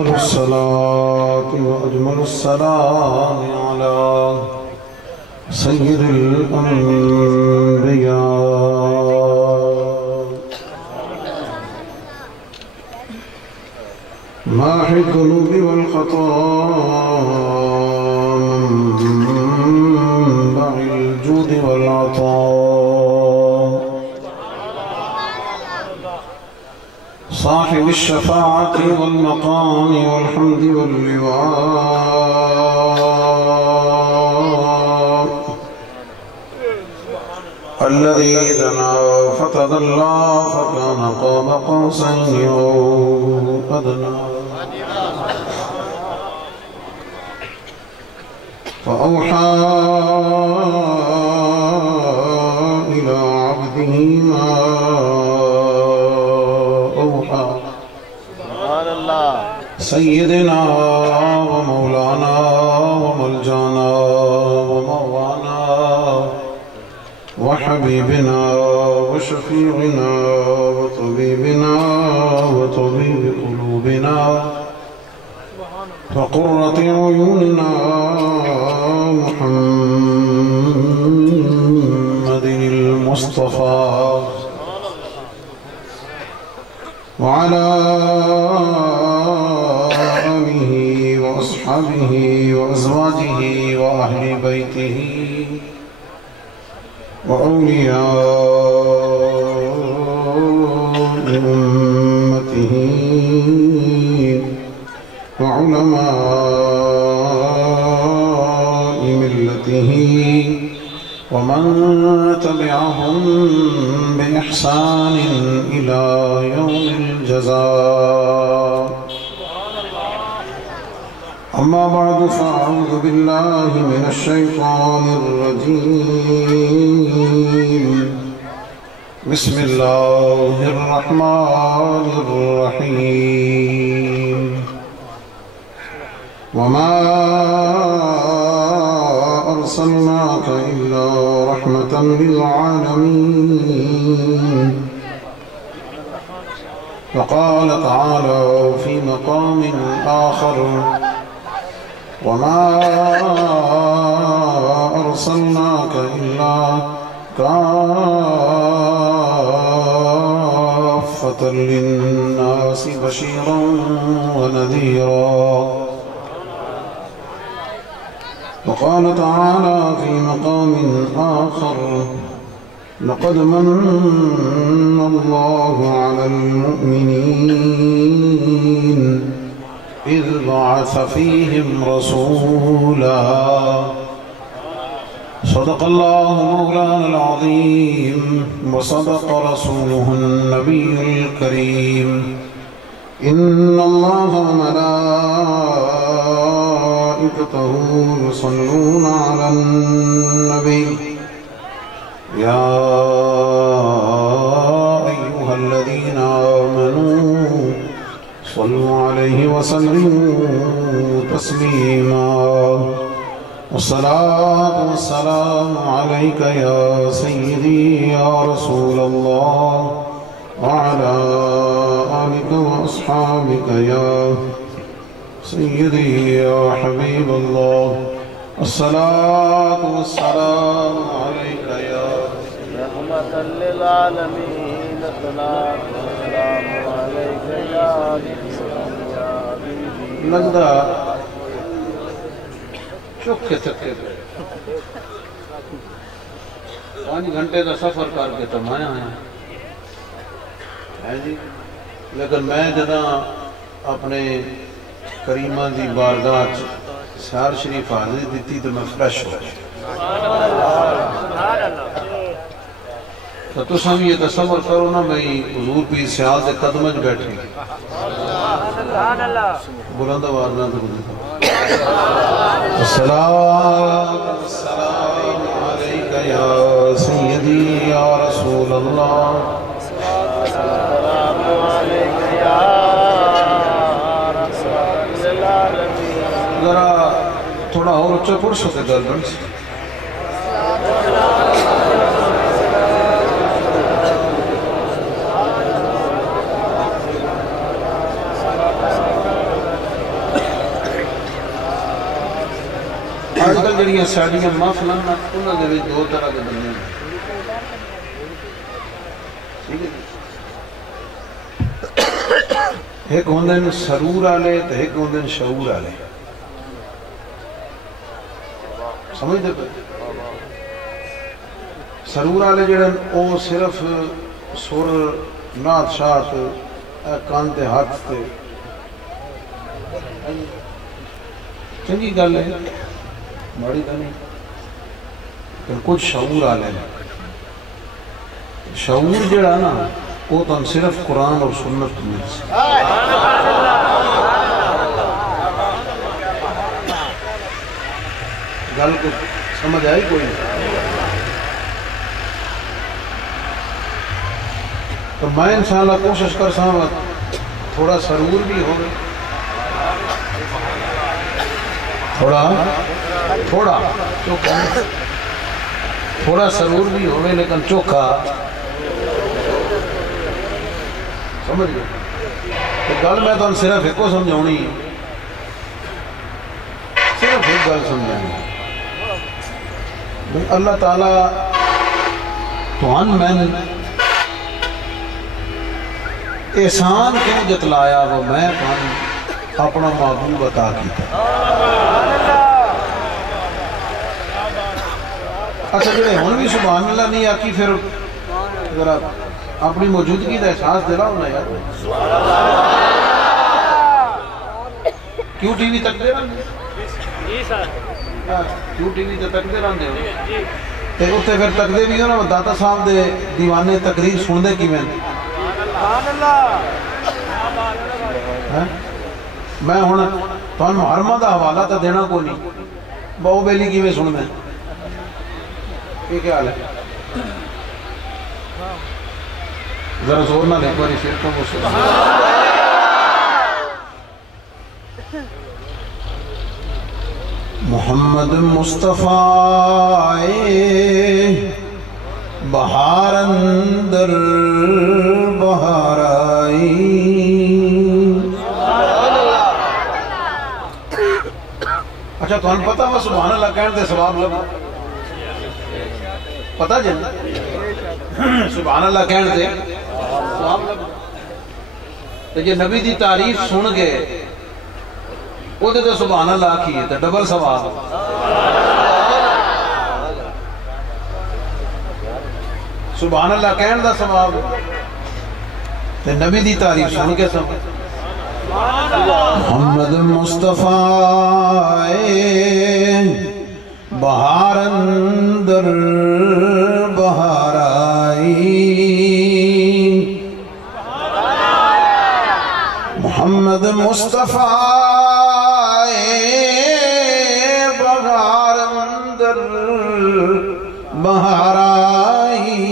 أفضل الصلاة وأجمل السلام على سيد الأنبياء ماحي الذنوب والخطايا منبع الجود والعطاء صاحب الشفاعة والمقام والحمد واللواء الذي دنا فتدلى فكان قاب قوسين أو أدنى فأوحى إلى عبده ما أوحى سيدنا ومولانا وملجانا وموانا وحبيبنا وشفيعنا وطبيبنا وطبيب قلوبنا وقرة عيوننا محمد المصطفى وعلى آله وأصحابه وأزواجه وأهل بيته وأولياء أمته وعلماء ملته ومن تبعهم بإحسان إلى يوم الجزاء أما بعد فأعوذ بالله من الشيطان الرجيم بسم الله الرحمن الرحيم وما أرسلناك إلا رحمة للعالمين وقال تعالى في مقام آخر وما أرسلناك إلا كافة للناس بشيرا ونذيرا وقال تعالى في مقام آخر لقد من الله على المؤمنين إذ بعث فيهم رسولا صدق الله مولانا العظيم وصدق رسوله النبي الكريم إن الله وملائكته يصلون على النبي يا أيها الذين آمنوا صلوا عليه وسلموا تسليما والصلاة والسلام عليك يا سيدي يا رسول الله وعلى آلك وأصحابك يا سيدي يا حبيب الله الصلاة والسلام عليك يا رحمة للعالمين الصلاة والسلام عليك يا حبيبي لگدا چک کے تھکے 5 گھنٹے کا سفر کر کے تم آیا ہیں جی لیکن میں جداں اپنے کریمہ دی بارگاہ سار شریف حاضری دیتی تو میں فریش ہو تو تساں بھی یہ تصور کرو نا میں حضور پیر سیال دے قدمج بیٹھے بلند آواز نہ تو السلام علیکہ یا سیدی یا رسول اللہ السلام علیکہ یا رسول اللہ ذرا تھوڑا اور اچھا پڑھ سکتے گل بن جڑیاں ساڈیاں محفلاں انہاں دے وچ دو طرح دے بندے ہیں، ٹھیک ہے؟ ایک ہوندے نے سرور والے تے ایک ہوندے نے شعور والے، سمجھ دے پے؟ سرور والے جڑے او صرف سر نعت شاعت کان تے ہاتھ تے چنگی گل ہے، ماڑی گل نہیں، لیکن کچھ شعور والے ہیں۔ شعور جڑا نا وہ تو صرف قرآن اور سنت میں سے گل کو سمجھ آئی کوئی نہیں؟ تو میں انشاءاللہ کوشش کر سکتا تھوڑا سرور بھی ہو، تھوڑا سرور بھی ہوئے لیکن چوکھا، سمجھ گئے؟ تو گل میں تو صرف ایک کو سمجھونی، صرف ایک گل سمجھانی، اللہ تعالیٰ تو میں احسان کیوں جتلایا وہ میں اپنا محبوب عطا کیتا۔ اچھا جڑے ہن بھی سبحان اللہ نہیں آکی پھر ذرا اپنی موجودگی کا احساس دے رہا ہونا یار، کیوں ٹی وی تک دے رہے؟ کیوں ٹی وی تک دے رہے ہو؟ تے اتنے پھر تک دے بھی ہو نا داتا صاحب دے دیوانے تقریر سن دے کی میں ہوں تمہیں محرمہ دا حوالہ تو دینا کو نہیں، بہو بیلی کی میں سن دیں، یہ کیا حال ہے؟ ذرا زور نہ دیکھ باری شیر کو مسلم محمد مصطفیٰ بہار اندر بہار آئی، اچھا تو ہم پتہ ہوا سبحان اللہ کہنے دے ثواب لگا، پتہ جن سبحان اللہ کہنے دے ثواب لگا، تو یہ نبی دی تعریف سن گئے وہ دے تو سبحان اللہ کیے تو ڈبل ثواب، سبحان اللہ کہنے دا ثواب تے نبی دی تعریف سن کے ثواب۔ محمد مصطفیٰ بہار اندر بہار آئی، محمد مصطفیٰ بہار اندر بہار آئی،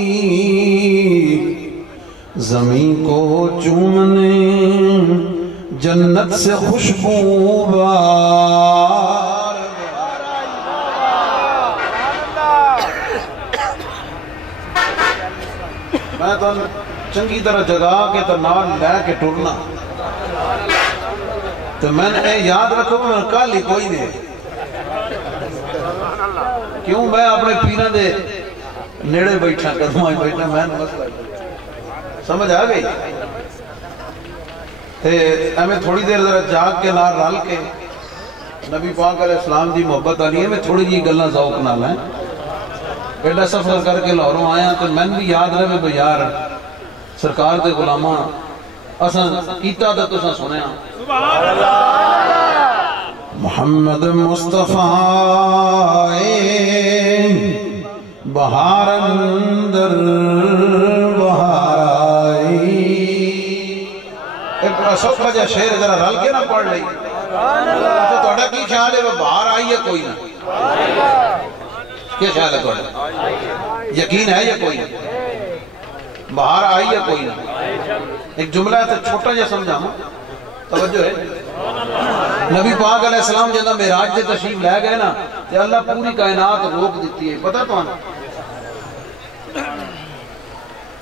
زمین کو چومنے جنت سے خوشبو بار، میں تو چنگی طرح جگا کے تو نال لے کے ٹرنا، تو میں نے یاد رکھو میں کل ہی کوئی دے کیوں میں اپنے پیرہ دے نیڑے بیٹھا قدمہ بیٹھا میں نے مسئلہ سمجھ آ گئی؟ ہمیں تھوڑی دیر ذرا جاگ کے نال رل کے نبی پاک علیہ السلام دی محبت آنی ہے، میں تھوڑی جی گلنا ذوق نہ لائیں، ایڈا سفر کر کے لاہوروں آیا تو میں بھی یاد رہے میں یار سرکار دے غلامہ اساں کیتا دا تساں سنیا۔ محمد مصطفیٰ بہار اندر بہار آئی، ایک بڑا سو بجا شہر ذرا رل کے نہ پڑھ لئی، تو توڑا کی خیال ہے وہ باہر آئی ہے کوئی نہ؟ کیا خیال ہے توڑا؟ یقین ہے یا کوئی نہ؟ باہر آئی ہے کوئی نہ؟ ایک جملہ ہے تو چھوٹا جا سمجھا ہوں، توجہ ہے؟ نبی پاک علیہ السلام جنہاں معراج دے تشریف لے گئے نا کہ اللہ پوری کائنات روک دیتی ہے، پتہ تو آنا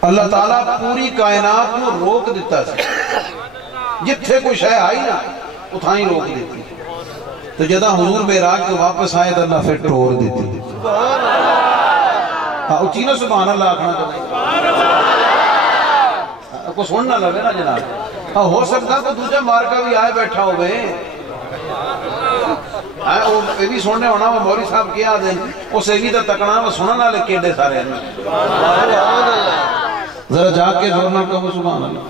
اللہ تعالیٰ پوری کائنات کو روک دیتا ہے، جتھے کوئی شے آئی نا اتھائیں روک دیتی ہے، تو جدہ حضور معراج تو واپس آئے تو اللہ پھر ٹور دیتی تھی اچھی نا سبحان اللہ آکھنا تو نہیں کو سننا لگے نا جناب ہو سکتا تو دوسرے مارکہ بھی آئے بیٹھا ہو گئے یہ بھی سننے ہونا وہ موری صاحب کیا دیں اس ایلی تا تکنا وہ سننا لے کیڑے سارے ہیں ذرا جا کے زورنا کہو سبحان اللہ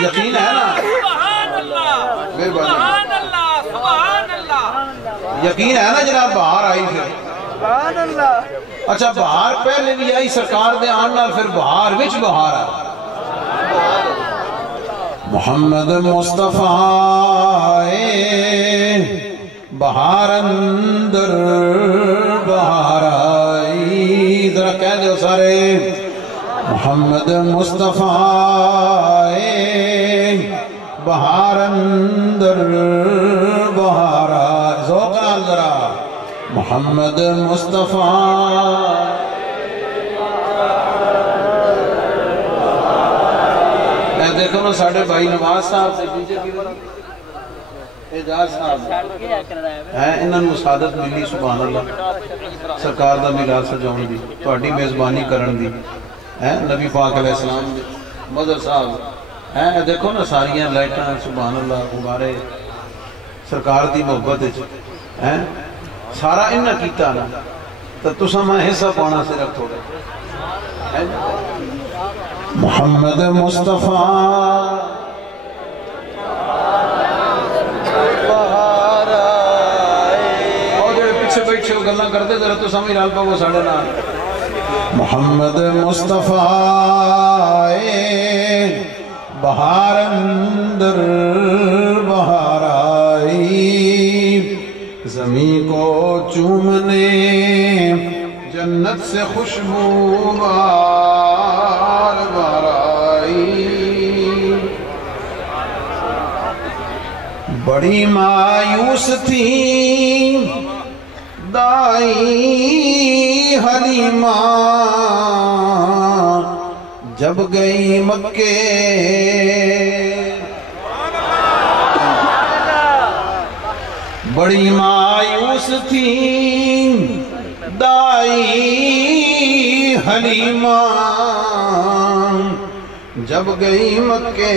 یقین ہے نا یقین ہے نا جناب بہار آئی پھر اچھا بہار پہلے بھی آئی سرکار دے آننا پھر بہار وچ بہار آئی محمد مصطفیٰ بہار اندر بہار آئی ذرا کہہ دو سارے محمد مصطفیٰ بہار اندر بہار آئی ذوق نال ذرا محمد مصطفیٰ دیکھو نا ساڑھے بھائی نواز صاحب سے پیچھے کی بنا اعجاز صاحب ہے انہاں مساعدت ملی سبحان اللہ سرکار دا میلاد سجاؤن دی تہاڈی میزبانی کرن دی نبی پاک علیہ السلام دی مدر صاحب ہے دیکھو نا ساریاں لائٹاں سبحان اللہ ہمارے سرکار دی محبت ہے سارا انہاں کیتا نا تو تساں میں حصہ پانا صرف تھوڑے محمد مصطفیٰ بہار آئے اور جو پیچھے بیٹھے ہو گلنا کرتے ذرا تو سمجھ رال پاو ساڑھے نا محمد مصطفیٰ بہار اندر بہار آئی زمین کو چومنے جنت سے خوشبو بار بار آئی بڑی مایوس تھی دائی حلیمہ جب گئی مکے بڑی مایوس تھی دائی حلیمہ جب گئی مکے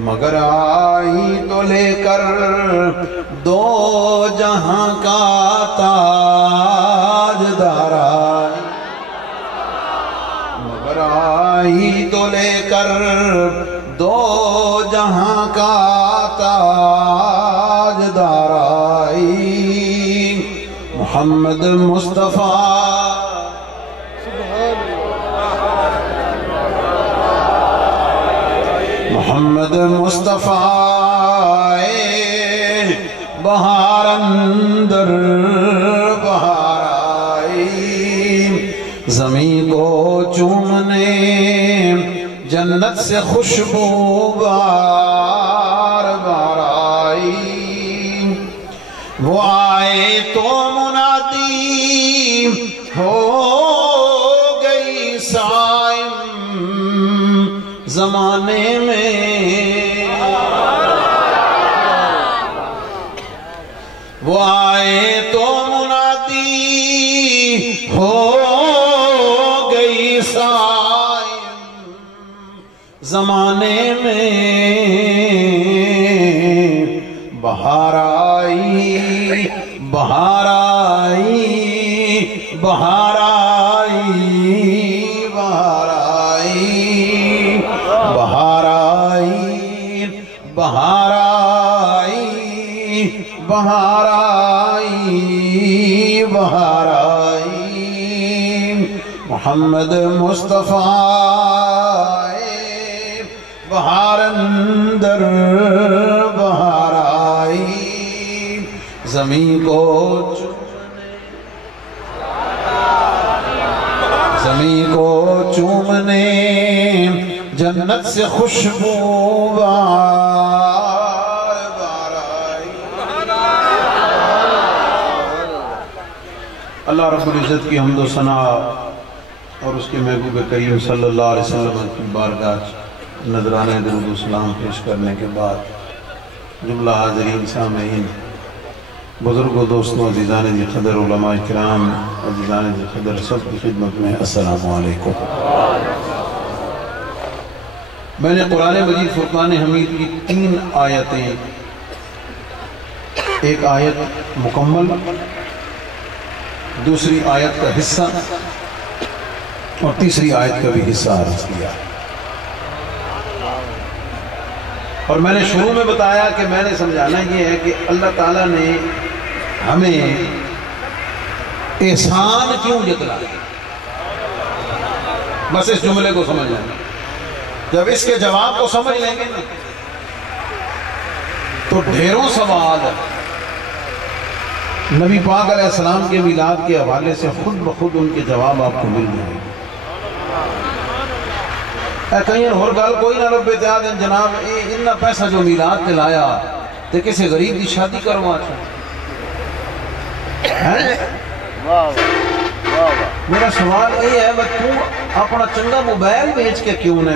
مگر آئی تو لے کر دو جہاں کا تاجدار آئی مگر آئی تو لے کر دو جہاں کا تاجدار آئی محمد مصطفیٰ محمد مصطفیٰ بہار اندر بہار آئی زمین کو چومنے جنت سے خوشبو بار بار آئی وہ آئے تو منادی ہو گئی سائم زمانے میں وہ آئے تو منادی ہو گئی سائم زمانے میں بہار آئی بہار آئی بہار آئی بہار آئی بہار آئی بہار آئی بہار آئی بہار آئی محمد مصطفیٰ بہار اندر بہار آئی زمین کو چومنے جنت سے خوشبو بار آئی اللہ رب العزت کی حمد و ثنا اور اس کے محبوب کریم صلی اللہ علیہ وسلم کی بارگاہ نذرانے درود و سلام پیش کرنے کے بعد جملہ حاضرین سامعین بزرگ و دوستوں عزیزان ذی قدر علماء کرام عزیزان ذی قدر سب کی خدمت میں السلام علیکم۔ میں نے قرآن مجید فرقان حمید کی 3 آیتیں، ایک آیت مکمل، دوسری آیت کا حصہ اور تیسری آیت کا بھی حصہ عرض کیا، اور میں نے شروع میں بتایا کہ میں نے سمجھانا یہ ہے کہ اللہ تعالیٰ نے ہمیں احسان کیوں جتلایا، بس اس جملے کو سمجھ لیں۔ جب اس کے جواب کو سمجھ لیں گے نا تو ڈھیروں سوال نبی پاک علیہ السلام کے میلاد کے حوالے سے خود بخود ان کے جواب آپ کو مل جائیں گے۔ کہیں اور گل کوئی نہ رب اتحاد جناب اتنا پیسہ جو میلاد تے لایا تے کسی غریب دی شادی کروا میرا سوال یہ ہے تو اپنا چنگا موبائل بیچ کے کیوں نے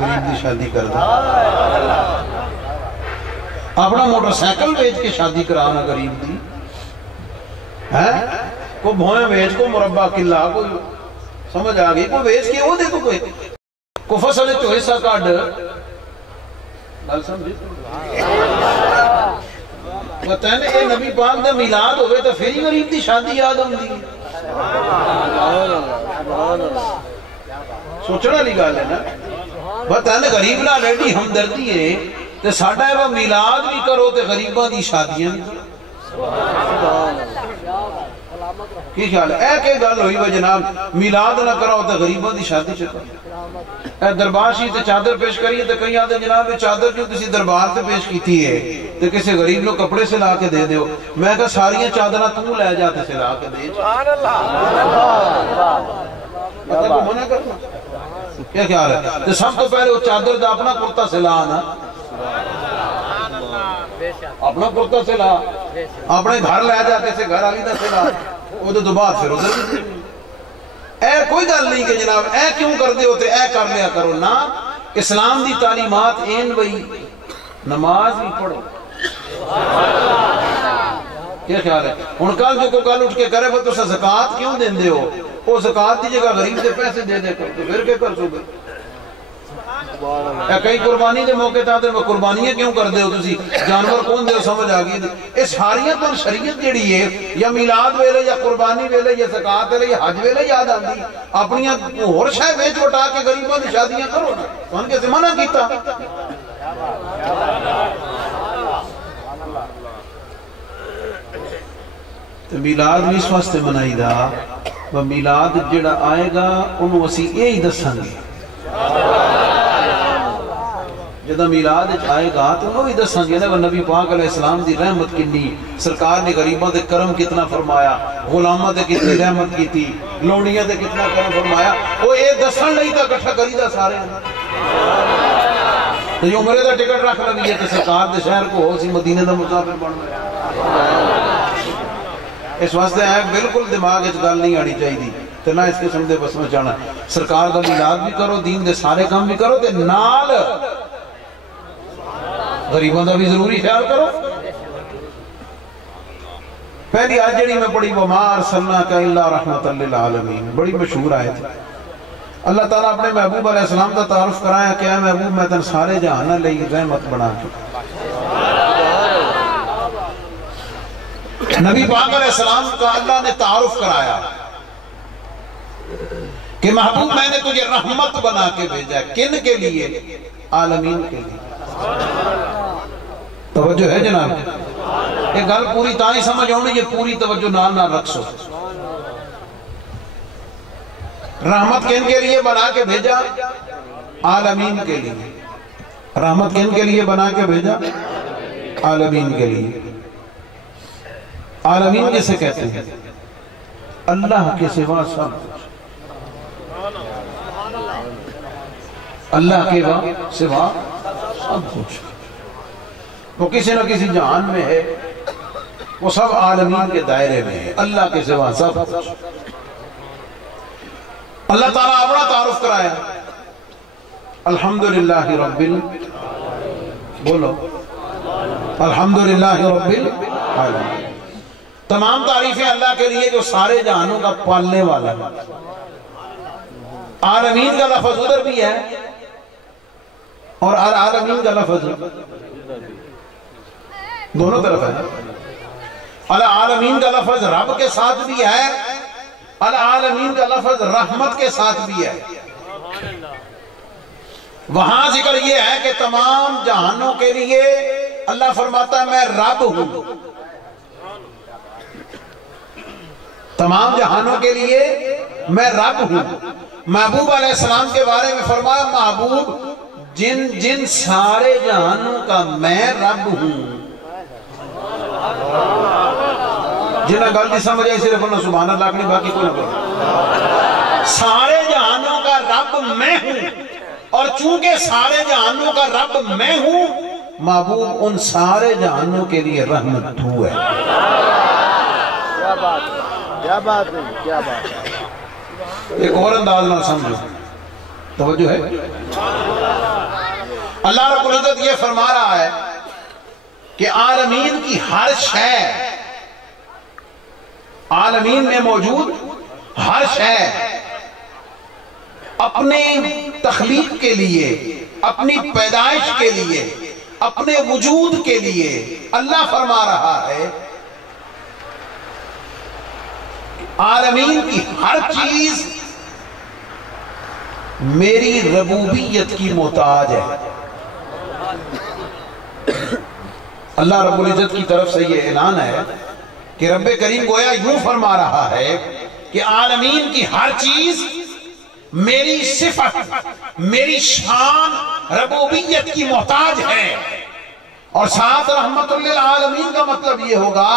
غریب دی شادی کر دا، اپنا موٹر سائیکل بیچ کے شادی کرانا غریب دی، کو بھوئیں بیچ کو مربع قلعہ کو سمجھ آ گئی کو بیچ کے وہ دے کو فصل تو حصہ کاٹ گل سمجھی بتائیں اے نبی پاک دا میلاد ہوئے تو پھر ہی غریب دی شادی یاد ہوں دی، سوچنا لی گا لینا بتائیں غریب لا لیڈی ہمدردی ہے تو ساڑھا ہے وہ میلاد بھی کرو تو غریبہ دی شادیاں بھی کی خیال ہے اے کہ گل ہوئی وہ جناب میلاد نہ کراؤ تو غریبہ دی شادی چکا اے دربار شی تے چادر پیش کریے تو کہیں آدھے جناب چادر جو کسی دربار تے پیش کی تھی ہے تو کسی غریب لوگ کپڑے سے لا کے دے دیو، میں کہا ساریاں چادرہ تو لے جاتے سے لا کے دے سبحان اللہ مطلب کو منع کرنا کیا خیال ہے تو سب تو پہلے وہ چادر دا اپنا کرتا سے لا نا، اپنا کرتا سے لا، اپنے گھر لے جاتے سے گھر آلی دا سے لا، وہ تو بعد پھر ادھر بھی اے کوئی گل نہیں کہ جناب اے کیوں کر دے ہوتے اے کر لیا کرو نا، اسلام دی تعلیمات این بھئی نماز بھی پڑھو کیا خیال ہے ان کال جو کو کال اٹھ کے کرے وہ تو زکاة کیوں دیں دے ہو، وہ زکاة دی جگہ غریب دے پیسے دے دے کر تو پھر کیا کر سو گے، کئی قربانی دے موقع چاہتے ہیں وہ قربانیاں کیوں کر دے ہو تسی جانور کون دے ہو سمجھ آگئی دے اس حاریت اور شریعت جڑی ہے یا میلاد ویلے یا قربانی ویلے یا زکاة ویلے یا حج ویلے یاد آندی اپنی اور شاہ بیچ وٹا کے غریبوں دی شادیاں کرو نا تو ان کے سے منع کیتا تو میلاد بھی اس واسطے منائی دا وہ میلاد جڑا آئے گا انہوں اسی یہی دسیں گے جدہ میلاد آئے گا تو انہوں بھی دسیں گے وہ نبی پاک علیہ السلام دی رحمت کنی، سرکار نے غریبوں دے کرم کتنا فرمایا، غلاموں دے کتنی رحمت کی تھی، لونیاں دے کتنا کرم فرمایا، وہ یہ دسن نہیں تھا کٹھا کری دا سارے تو یہ عمرے دا ٹکٹ رکھ لگی ہے کہ سرکار دے شہر کو ہو سی مدینہ دا مسافر بن گیا، اس واسطے ہے بالکل دماغ اس گل نہیں آنی چاہیے تو نہ اس قسم دے بس میں جانا سرکار دا میلاد بھی کرو دین دے سارے کام بھی کرو تے نال غریبوں دا بھی ضروری خیال کرو۔ پہلی آیت جڑی میں پڑھی وَمَا أَرْسَلْنَاكَ إِلَّا رَحْمَةً لِلْعَالَمِينَ بڑی مشہور آیت ہے، اللہ تعالیٰ اپنے محبوب علیہ السلام کا تعارف کرایا کہ اے محبوب میں تن سارے جہاں لئی رحمت بنا چکا، نبی پاک علیہ السلام کا اللہ نے تعارف کرایا کہ محبوب میں نے تجھے رحمت بنا کے بھیجا، کن کے لیے؟ عالمین کے لیے۔ توجہ ہے جناب یہ گل پوری تائی سمجھ ہونے یہ پوری توجہ نہ رکھ سو، رحمت کن کے لیے بنا کے بھیجا؟ عالمین کے لیے۔ رحمت کن کے لیے بنا کے بھیجا؟ عالمین کے لیے۔ عالمین کسے کہتے ہیں؟ اللہ کے سوا سب کچھ، اللہ کے سوا سب کچھ، وہ کسی نہ کسی جہان میں ہے، وہ سب عالمین کے دائرے میں ہے، اللہ کے سوا سب کچھ۔ اللہ تعالیٰ اپنا تعارف کرایا الحمدللہ بولو الحمدللہ رب العالمین. تمام تعریفیں اللہ کے لیے جو سارے جہانوں کا پالنے والا ہے. عالمین کا لفظ ادھر بھی ہے اور العالمین کا لفظ دونوں طرف ہے. العالمین کا لفظ رب کے ساتھ بھی ہے, العالمین کا لفظ رحمت کے ساتھ بھی ہے. وہاں ذکر یہ ہے کہ تمام جہانوں کے لیے اللہ فرماتا ہے میں رب ہوں. تمام جہانوں کے لیے میں رب ہوں. محبوب علیہ السلام کے بارے میں فرمایا محبوب جن سارے جہانوں کا میں رب ہوں. جنہیں غلطی سمجھ آئی صرف انہوں سبحان اللہ اپنی باقی کوئی نہ کرو. سارے جہانوں کا رب میں ہوں, اور چونکہ سارے جہانوں کا رب میں ہوں محبوب ان سارے جہانوں کے لیے رحمت تو ہے. کیا بات ہے, کیا بات ہے, کیا بات ہے. ایک اور انداز نہ سمجھو, توجہ ہے. اللہ رب العزت یہ فرما رہا ہے کہ عالمین کی ہر شے, عالمین میں موجود ہر شے اپنے تخلیق کے لیے, اپنی پیدائش کے لیے, اپنے وجود کے لیے اللہ فرما رہا ہے عالمین کی ہر چیز میری ربوبیت کی محتاج ہے. اللہ رب العزت کی طرف سے یہ اعلان ہے کہ رب کریم گویا یوں فرما رہا ہے کہ عالمین کی ہر چیز میری صفت, میری شان ربوبیت کی محتاج ہے. اور ساتھ رحمت للعالمین کا مطلب یہ ہوگا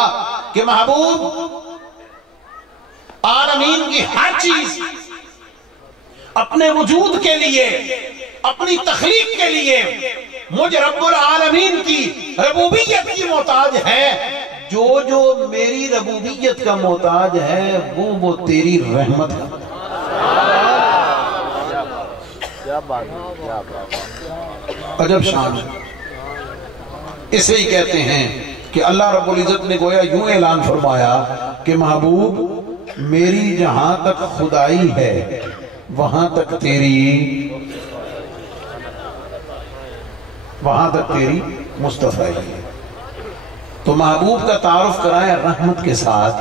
کہ محبوب عالمین کی ہر چیز اپنے وجود کے لیے, اپنی تخلیق کے لیے مجھ رب العالمین کی ربوبیت کی محتاج ہے. جو جو میری ربوبیت کا محتاج ہے وہ تیری رحمت ہے. عجب شان. اسے ہی کہتے ہیں کہ اللہ رب العزت نے گویا یوں اعلان فرمایا کہ محبوب میری جہاں تک خدائی ہے وہاں تک تیری مصطفی ہے. تو محبوب کا تعارف کرائے رحمت کے ساتھ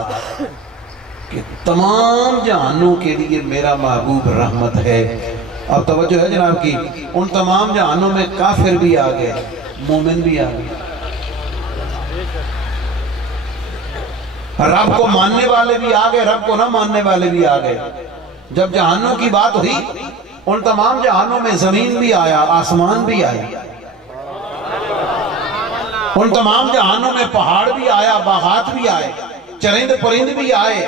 کہ تمام جہانوں کے لیے میرا محبوب رحمت ہے. اب توجہ ہے جناب کی, ان تمام جہانوں میں کافر بھی آ گئے, مومن بھی آ گئے, رب کو ماننے والے بھی آ گئے, رب کو نہ ماننے والے بھی آ گئے. جب جہانوں کی بات ہوئی ان تمام جہانوں میں زمین بھی آیا, آسمان بھی آیا, ان تمام جہانوں میں پہاڑ بھی آیا, باغات بھی آئے, چرند پرند بھی آئے,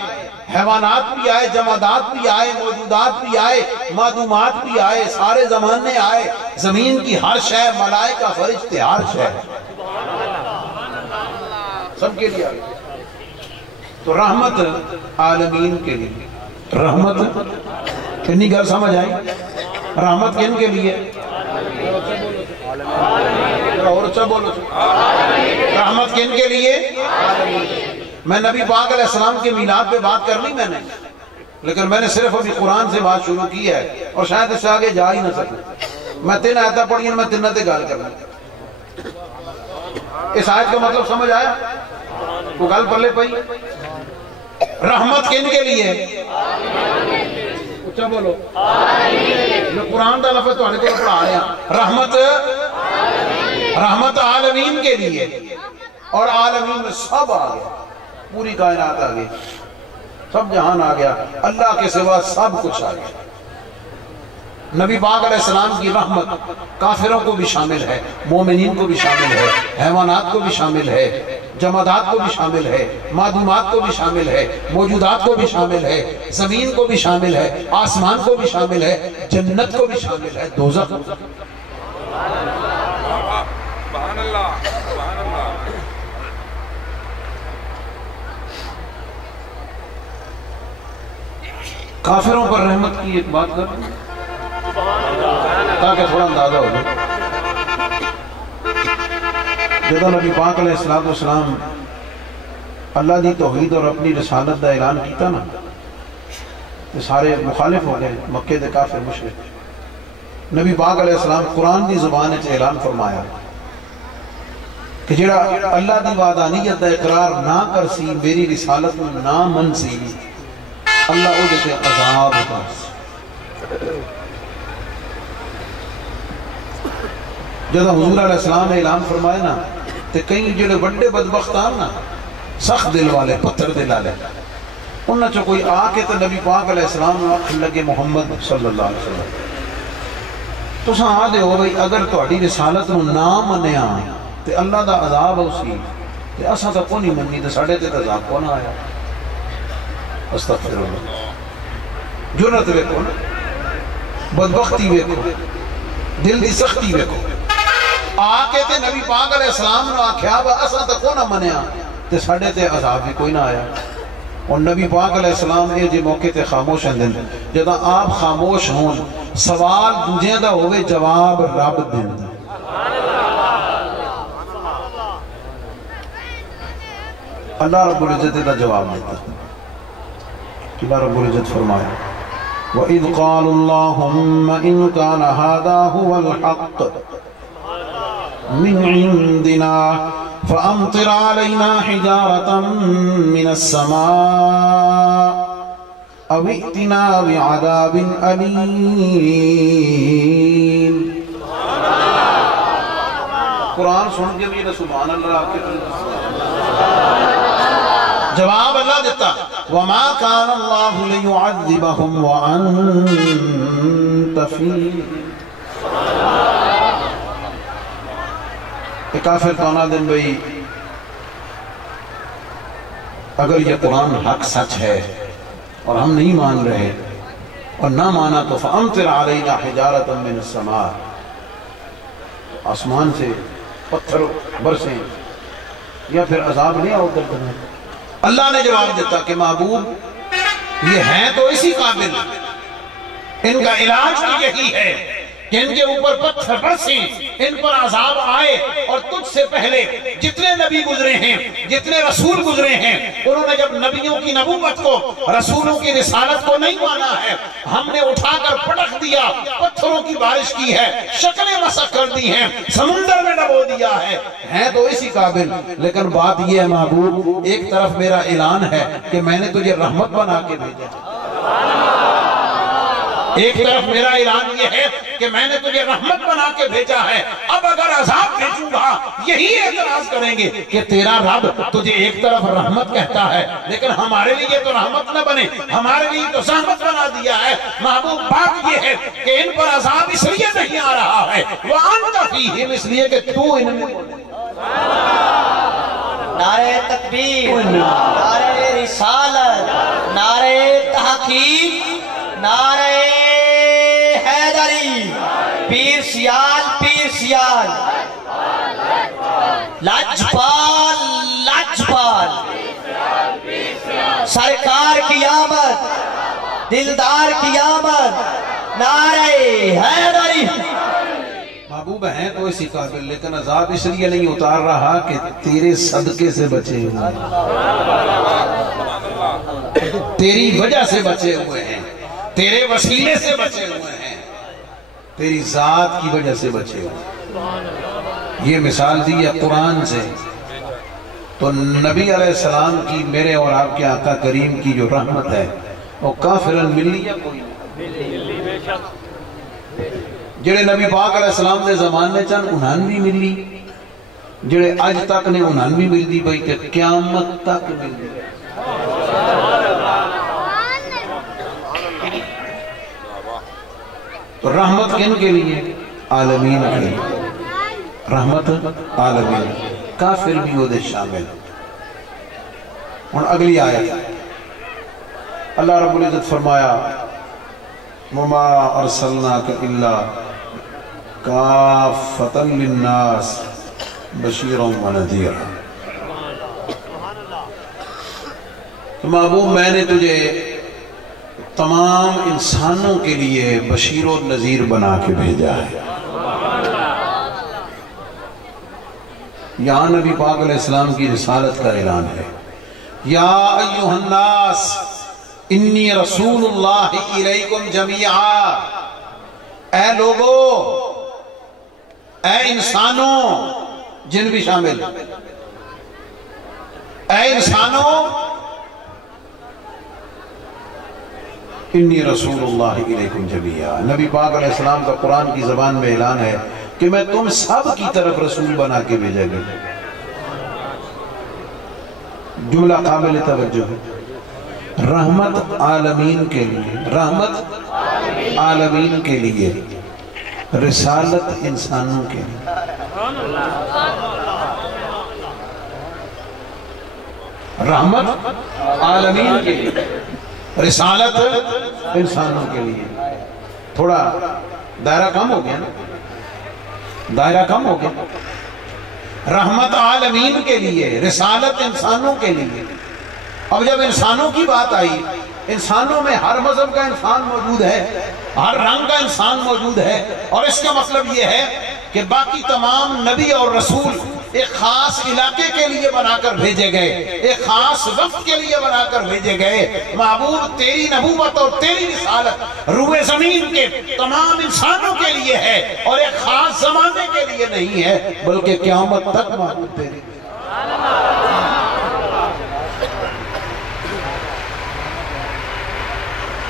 حیوانات بھی آئے, جمادات بھی آئے, موجودات بھی آئے, معدومات بھی آئے, سارے زمانے آئے. زمین کی ہر شے, ملائکہ فرشتے, ہر شے سب کے لیے آئے. تو رحمت عالمین کے لیے, رحمت کنی گھر سمجھ آئی, رحمت کن کے لیے, اور اچھا بولو, رحمت کن کے لیے. میں نبی پاک علیہ السلام کے میلاد پہ بات کرنی میں نے, لیکن میں نے صرف ابھی قرآن سے بات شروع کی ہے اور شاید اس سے آگے جا ہی نہ سکوں. میں 3 آیتیں پڑھی ہیں, میں 3 تے گال کرنا. اس آیت کا مطلب سمجھ آیا, وہ گل پلے پئی. رحمت کن کے لیے, اچھا بولو, میں قرآن دا لفظ تو کو پڑھا رہا ہوں. رحمت عالمین کے لیے, اور عالمین میں سب آ گیا, پوری کائنات آ گئی, سب جہان آ گیا, اللہ کے سوا سب کچھ آ گیا. نبی پاک علیہ السلام کی رحمت کافروں کو بھی شامل ہے, مومنین کو بھی شامل ہے, حیوانات کو بھی شامل ہے, جمادات کو بھی شامل ہے, معدومات کو بھی شامل ہے, موجودات کو بھی شامل ہے, زمین کو بھی شامل ہے, آسمان کو بھی شامل ہے, جنت کو بھی شامل ہے, دوزخ. سبحان اللہ, سبحان اللہ. کافروں پر رحمت کی ایک بات کر, تاکہ تھوڑا اندازہ ہو جائے. جدو نبی پاک علیہ السلام اللہ دی توحید اور اپنی رسالت دا اعلان کیتا نا تو سارے مخالف ہو گئے، مکے دے کافر مشرک. نبی پاک علیہ السلام قرآن دی زبان سے اعلان فرمایا کہ جڑا اللہ دی وحدانیت دا اقرار نہ کر سی، میری رسالت نہ من سی، اللہ او جتے عذاب کر سی. جب حضور علیہ السلام نے اعلان فرمایا نا تو کئی جڑے بڑے بدبخت آن نا، سخت دل والے، پتھر دل والے، انہاں چو کوئی آ کے تو نبی پاک علیہ السلام نے آخر لگے محمد صلی اللہ علیہ وسلم تو ساں آدھے ہو بھئی اگر تہاڈی رسالت نو نہ منیا تے اللہ دا عذاب ہو سی تے اساں تا کونی مننی تے ساڈے تے عذاب کون آیا. استغفر اللہ. جرأت ویکھو نا، بدبختی ویکھو، دل دی سختی ویکھو. آ کے تے نبی پاک علیہ السلام نے آکھیا وا اساں تے کوئی نہ منیا تے ساڈے تے عذاب بھی کوئی نہ آیا. اور نبی پاک علیہ السلام یہ جی موقع تے خاموش ہیں دن جدا آپ خاموش ہون سوال دوجہ دا ہوئے جواب رب دن. اللہ رب العزت دا جواب دیتا. اللہ رب العزت فرمایا وَإِذْ قَالُوا اللَّهُمَّ إِنْ كَانَ هَذَا هُوَ الْحَقِّ مِنْ عِنْدِنَا فَأَمْطِرْ عَلَيْنَا حِجَارَةً مِنَ السَّمَاءِ أَوْ ائْتِنَا بِعَذَابٍ أَلِيمٍ. قرآن سن کے بھی سبحان اللہ آپ کے جواب اللہ دیتا وَمَا كَانَ اللَّهُ لِيُعَذِّبَهُمْ وَأَنْتَ فِيهِمْ. کافر کہنا دن بھئی اگر یہ قرآن حق سچ ہے اور ہم نہیں مان رہے اور نہ مانا تو فَأَمْطِرْ عَلَيْنَا حِجَارَةً مِنَ السَّمَاءِ، آسمان سے پتھر برسیں یا پھر عذاب نہیں اتر کرنے. اللہ نے جواب دیتا کہ محبوب یہ ہیں تو اسی قابل، ان کا علاج بھی یہی ہے کہ ان کے اوپر پتھر برسیں، ان پر عذاب آئے. اور تجھ سے پہلے جتنے نبی گزرے ہیں، جتنے رسول گزرے ہیں، انہوں نے جب نبیوں کی نبوت کو، رسولوں کی رسالت کو نہیں مانا ہے، ہم نے اٹھا کر پٹک دیا، پتھروں کی بارش کی ہے، شکلیں مسخ کر دی ہیں، سمندر میں ڈبو دیا ہے. ہیں تو اسی قابل، لیکن بات یہ ہے محبوب ایک طرف میرا اعلان ہے کہ میں نے تجھے رحمت بنا کے بھیجا، ایک طرف میرا اعلان یہ ہے کہ میں نے تجھے رحمت بنا کے بھیجا ہے. اب اگر عذاب بھیجوں گا یہی اعتراض کریں گے کہ تیرا رب تجھے ایک طرف رحمت کہتا ہے لیکن ہمارے لیے تو رحمت نہ بنے، ہمارے لیے تو زحمت بنا دیا ہے. محبوب بات یہ ہے کہ ان پر عذاب اس لیے نہیں آ رہا ہے وَأَنْتَ فِيهِمْ، اس لیے کہ تو ان میں. نعرہ تکبیر، نعرہ رسالت، نعرہ تحقیق، نعرہ حیدری، پیر سیال، پیر سیال، لاجپال، لاجپال، سرکار کی آمد، دلدار کی آمد، نعرہ حیدری. محبوب ہیں تو اسی قابل، لیکن عذاب اس لیے نہیں اتار رہا کہ تیرے صدقے سے بچے ہوئے ہیں، تیری وجہ سے بچے ہوئے ہیں، تیرے وسیلے سے بچے ہوئے ہیں، تیری ذات کی وجہ سے بچے ہوئے ہیں. یہ مثال دی ہے قرآن سے. تو نبی علیہ السلام کی، میرے اور آپ کے آقا کریم کی جو رحمت ہے وہ کافرن ملی یا کوئی جڑے نبی پاک علیہ السلام دے زمانے چن انہاں بھی ملی، جڑے آج تک نے انہاں بھی مل دی بھئی کہ قیامت تک مل دی. تو رحمت کن کے لیے؟ عالمین کے لیے. رحمت عالمین، کافر بھی ہو دے شامل. اور اگلی آیت اللہ رب العزت فرمایا وَمَا أَرْسَلْنَاكَ إِلَّا كَافَّةً لِلنَّاسِ بَشِيرًا وَنَذِيرًا. محبوب میں نے تجھے تمام انسانوں کے لیے بشیر و نذیر بنا کے بھیجا ہے۔ یہاں نبی پاک علیہ السلام کی رسالت کا اعلان ہے، یا ایھا الناس انی رسول اللہ الیکم جمیعا، اے لوگو، اے انسانوں، جن بھی شامل، اے انسانوں، انی رسول اللہ الیکم جمیعا۔ نبی پاک علیہ السلام کا قرآن کی زبان میں اعلان ہے کہ میں تم سب کی طرف رسول بنا کے بھیجا گیا۔ جملہ قابل توجہ ہے، رحمت عالمین کے لیے، رحمت عالمین کے لیے، رسالت انسانوں کے لیے۔ رحمت عالمین کے لیے، رسالت انسانوں کے لیے۔ تھوڑا دائرہ کم ہو گیا نا، دائرہ کم ہو گیا۔ رحمت عالمین کے لیے، رسالت انسانوں کے لیے۔ اب جب انسانوں کی بات آئی، انسانوں میں ہر مذہب کا انسان موجود ہے، ہر رنگ کا انسان موجود ہے، اور اس کا مطلب یہ ہے کہ باقی تمام نبی اور رسول ایک خاص علاقے کے لیے بنا کر بھیجے گئے، ایک خاص وقت کے لیے بنا کر بھیجے گئے۔ محبوب، تیری نبوت اور تیری رسالت روئے زمین کے تمام انسانوں کے لیے ہے، اور ایک خاص زمانے کے لیے نہیں ہے، بلکہ قیامت تک محبوب تیری۔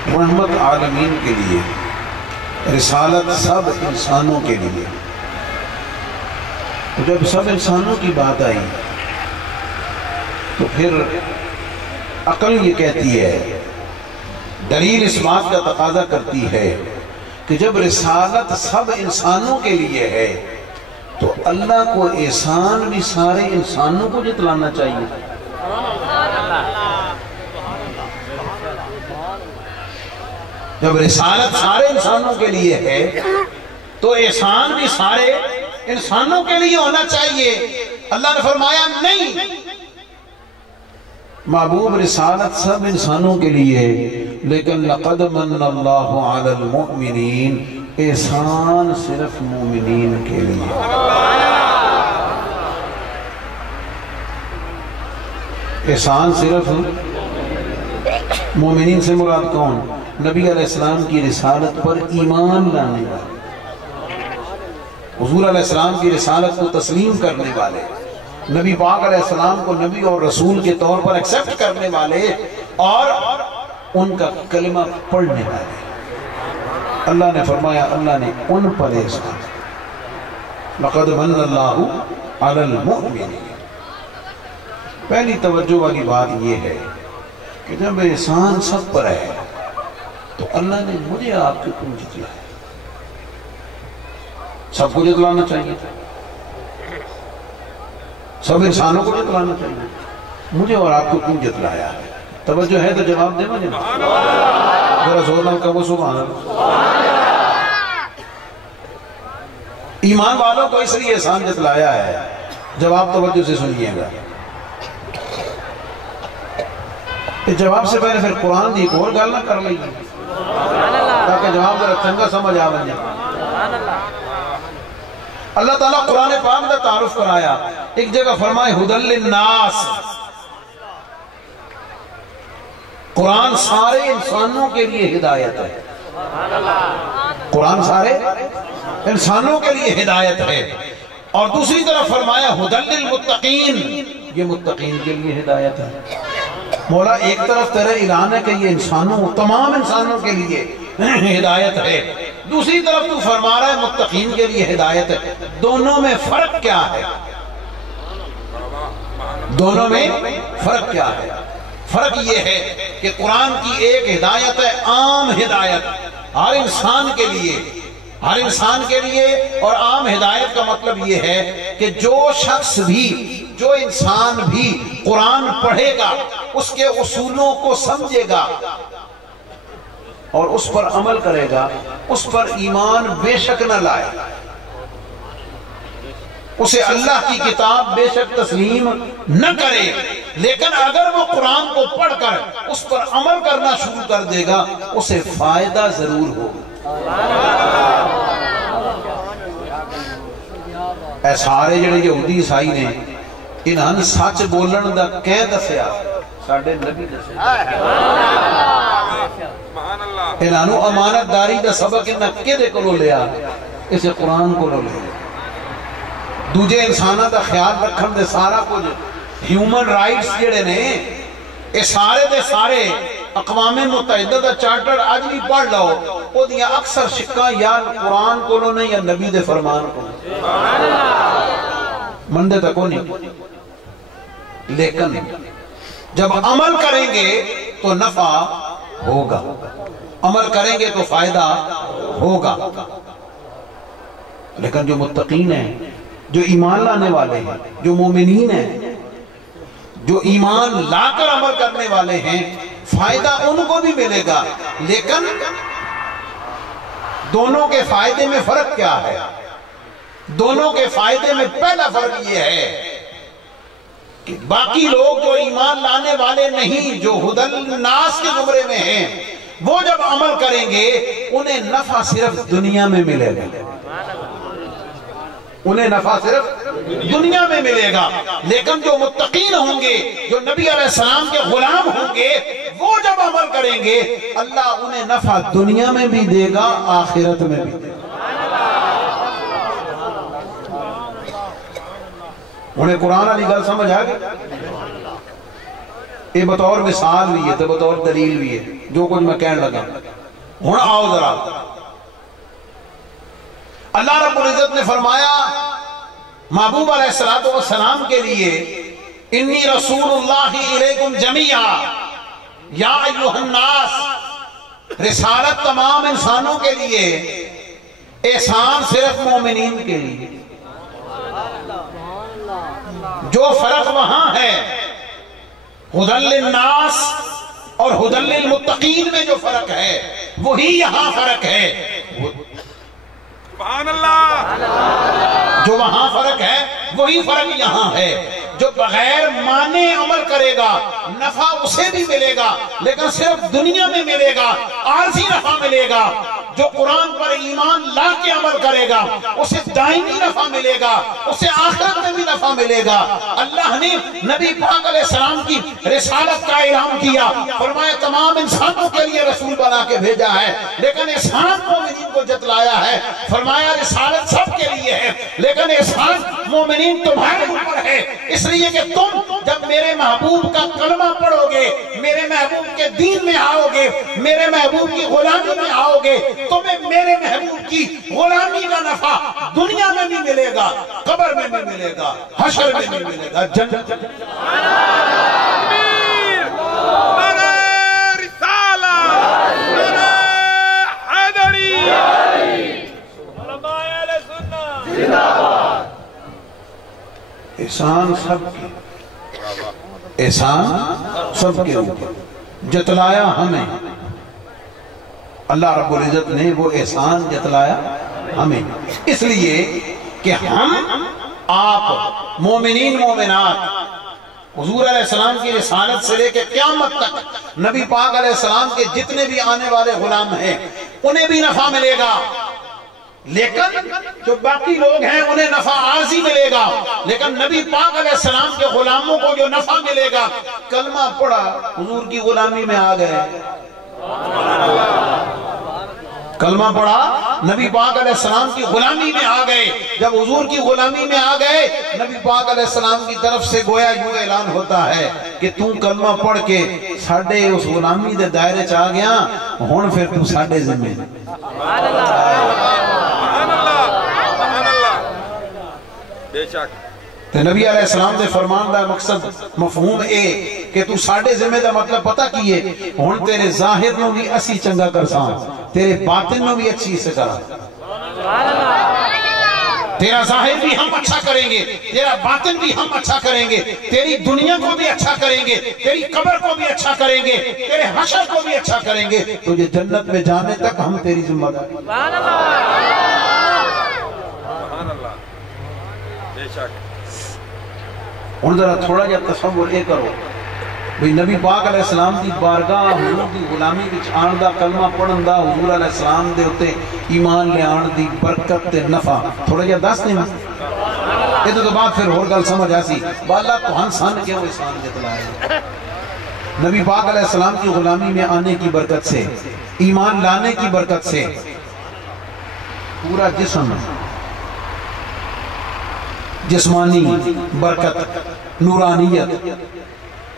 رحمت عالمین کے لیے، رسالت سب انسانوں کے لیے۔ جب سب انسانوں کی بات آئی تو پھر عقل یہ کہتی ہے، دلیل اس بات کا تقاضا کرتی ہے کہ جب رسالت سب انسانوں کے لیے ہے تو اللہ کو احسان بھی سارے انسانوں کو جتلانا چاہیے۔ جب رسالت سارے انسانوں کے لیے ہے تو احسان بھی سارے انسانوں کے لیے ہونا چاہیے۔ اللہ نے فرمایا نہیں، محبوب رسالت سب انسانوں کے لیے، لیکن لقد من اللہ علی المؤمنین، احسان صرف مومنین کے لیے۔ احسان صرف مومنین سے مراد کون؟ نبی علیہ السلام کی رسالت پر ایمان لانے والے، حضور علیہ السلام کی رسالت کو تسلیم کرنے والے، نبی پاک علیہ السلام کو نبی اور رسول کے طور پر ایکسپٹ کرنے والے، اور ان کا کلمہ پڑھنے والے۔ اللہ نے فرمایا، اللہ نے ان پر احسان، لقد من اللہ علی المؤمنین۔ پہلی توجہ والی بات یہ ہے کہ جب احسان سب پر ہے تو اللہ نے مجھے آپ کے کیوں جتلایا؟ سب کو جتلانا چاہیے، سب انسانوں کو جتلانا چاہیے، مجھے اور آپ کو کیوں جتلایا؟ توجہ ہے تو جواب دے مجھے، ذرا زور نہ کہو سبحان اللہ۔ ایمان والوں کو اس لیے احسان جتلایا ہے، جواب توجہ سے سنیے گا۔ جواب سے پہلے پھر قرآن دی ایک اور گل نہ کر لئیے تاکہ جواب ذرا چنگا سمجھ آ بن جائے۔ اللہ تعالیٰ قرآن پاک کا تعارف کرایا، ایک جگہ فرمائے ہدی للناس، قرآن سارے انسانوں کے لیے ہدایت ہے۔ قرآن سارے انسانوں کے لیے ہدایت ہے، اور دوسری طرف فرمایا ہدی للمتقین، یہ متقین کے لیے ہدایت ہے۔ مولا ایک طرف تیرا اعلان ہے کہ یہ انسانوں، تمام انسانوں کے لیے ہدایت ہے، دوسری طرف تو فرما رہا ہے متقین کے لیے ہدایت ہے۔ دونوں میں فرق کیا ہے؟ دونوں میں فرق کیا ہے؟ فرق یہ ہے کہ قرآن کی ایک ہدایت ہے عام ہدایت، ہر انسان کے لیے، ہر انسان کے لیے، اور عام ہدایت کا مطلب یہ ہے کہ جو شخص بھی، جو انسان بھی قرآن پڑھے گا، اس کے اصولوں کو سمجھے گا اور اس پر عمل کرے گا، اس پر ایمان بے شک نہ لائے، اسے اللہ کی کتاب بے شک تسلیم نہ کرے، لیکن اگر وہ قرآن کو پڑھ کر اس پر عمل کرنا شروع کر دے گا اسے فائدہ ضرور ہوگا۔ اے سارے جڑے یہودی عیسائی نے انہاں نے سچ بولن دا کہہ دسیا، ساڈے نبی دسیا، انہاں نو امانت داری دا سبق انہاں کدے کولوں لیا؟ اسے قرآن کولوں لیا۔ دوجے انساناں دا خیال رکھن دے سارا کچھ ہیومن رائٹس جڑے نے اے سارے دے سارے اقوام متحدہ دا چارٹر آج بھی پڑھ لو، وہ دیا اکثر شکا یا قرآن کولوں نے یا نبی دے فرمان کو مندے تکو نہیں، لیکن جب عمل کریں گے تو نفع ہوگا، عمل کریں گے تو فائدہ ہوگا۔ لیکن جو متقین ہیں، جو ایمان لانے والے ہیں، جو مومنین ہیں، جو ایمان لا کر عمل کرنے والے ہیں، فائدہ ان کو بھی ملے گا، لیکن دونوں کے فائدے میں فرق کیا ہے؟ دونوں کے فائدے میں پہلا فرق یہ ہے کہ باقی لوگ جو ایمان لانے والے نہیں، جو ہدی للناس کے زمرے میں ہیں، وہ جب عمل کریں گے انہیں نفع صرف دنیا میں ملے گا، انہیں نفع صرف دنیا میں ملے گا۔ لیکن جو متقین ہوں گے، جو نبی علیہ السلام کے غلام ہوں گے، وہ جب عمل کریں گے اللہ انہیں نفع دنیا میں بھی دے گا، آخرت میں بھی دے گا۔ انہیں قرآن علی گل سمجھ آ گئی؟ یہ بطور مثال بھی ہے تو بطور دلیل بھی ہے جو کچھ میں کہنے لگا۔ ہن آؤ ذرا، اللہ رب العزت نے فرمایا محبوب علیہ السلام کے لیے انی رسول اللہ الیکم جمیعا یا ایھا الناس، رسالت تمام انسانوں کے لیے، احسان صرف مومنین کے لیے۔ جو فرق وہاں ہے ہدی للناس اور ہدی للمتقین میں جو فرق ہے وہی یہاں فرق ہے۔ سبحان اللہ، جو وہاں فرق ہے وہی فرق یہاں ہے۔ جو بغیر مانے عمل کرے گا نفع اسے بھی ملے گا، لیکن صرف دنیا میں ملے گا، عارضی نفع ملے گا۔ جو قرآن پر ایمان لا کے عمل کرے گا اسے دائمی نفع ملے گا، اسے آخرت میں بھی نفع ملے گا۔ اللہ نے نبی پاک علیہ السلام کی رسالت کا اعلان کیا، فرمایا تمام انسانوں کے لیے رسول بنا کے بھیجا ہے، لیکن احسان مومنین کو جتلایا ہے۔ فرمایا رسالت سب کے لیے ہے، لیکن احسان مومنین تمہارے اوپر ہے، اس لیے کہ تم جب میرے محبوب کا کلمہ پڑھو گے، میرے محبوب کے دین میں آؤ گے، میرے محبوب کی غلامی میں آؤ گے، تمہیں میرے محبوب کی غلامی کا نفع دنیا میں بھی ملے گا، قبر میں بھی ملے گا، حشر میں بھی ملے گا، جنت میں۔ احسان سب کے، احسان سب کے اوپر، جتلایا ہمیں اللہ رب العزت نے، وہ احسان جتلایا ہمیں، اس لیے کہ ہم آپ مومنین مومنات حضور علیہ السلام کی رسالت سے لے کے قیامت تک نبی پاک علیہ السلام کے جتنے بھی آنے والے غلام ہیں انہیں بھی نفع ملے گا، لیکن جو باقی لوگ ہیں انہیں نفع عارضی ملے گا۔ لیکن نبی پاک علیہ السلام کے غلاموں کو جو نفع ملے گا، کلمہ پڑھا حضور کی غلامی میں آ گئے، کلمہ پڑھا نبی پاک علیہ السلام کی غلامی میں آ گئے۔ جب حضور کی غلامی میں آ گئے نبی پاک علیہ السلام کی طرف سے گویا یوں اعلان ہوتا ہے کہ تو کلمہ پڑھ کے ساڑھے اس غلامی دے دائرے چاہ گیا، ہون پھر تو ساڑھے ذمہ۔ سبحان اللہ، سبحان اللہ، سبحان اللہ، بے شک۔ نبی علیہ السلام دے فرمان دا مقصد مفہوم اے کہ تو ساڑھے ذمہ دا مطلب پتہ کیے، ہون تیرے ظاہر نو بھی اسی چنگا کرساں، تیرے باطن نو بھی اچھی سے کرا، تیرا ظاہر بھی ہم اچھا کریں گے، تیرا باطن بھی ہم اچھا کریں گے، تیری دنیا کو بھی اچھا کریں گے، تیری قبر کو بھی اچھا کریں گے، تیرے حشر کو بھی اچھا کریں گے، تجھے جنت میں جانے تک ہم تیری ذمہ داری۔ ہن ذرا تھوڑا جا تصور اے کرو بھئی نبی پاک علیہ السلام دی بارگاہ حضور دی غلامی وچ آن دا کلمہ پڑھن دا حضور علیہ السلام دے اتے ایمان لے آن دی برکت تے نفع تھوڑا جا دس نہیں یہ تو بعد پھر اور گل سمجھ آسی بالا تو ہن سن کے وہ احسان جتلائے نبی پاک علیہ السلام کی غلامی میں آنے کی برکت سے ایمان لانے کی برکت سے پورا جسم جسمانی برکت نورانیت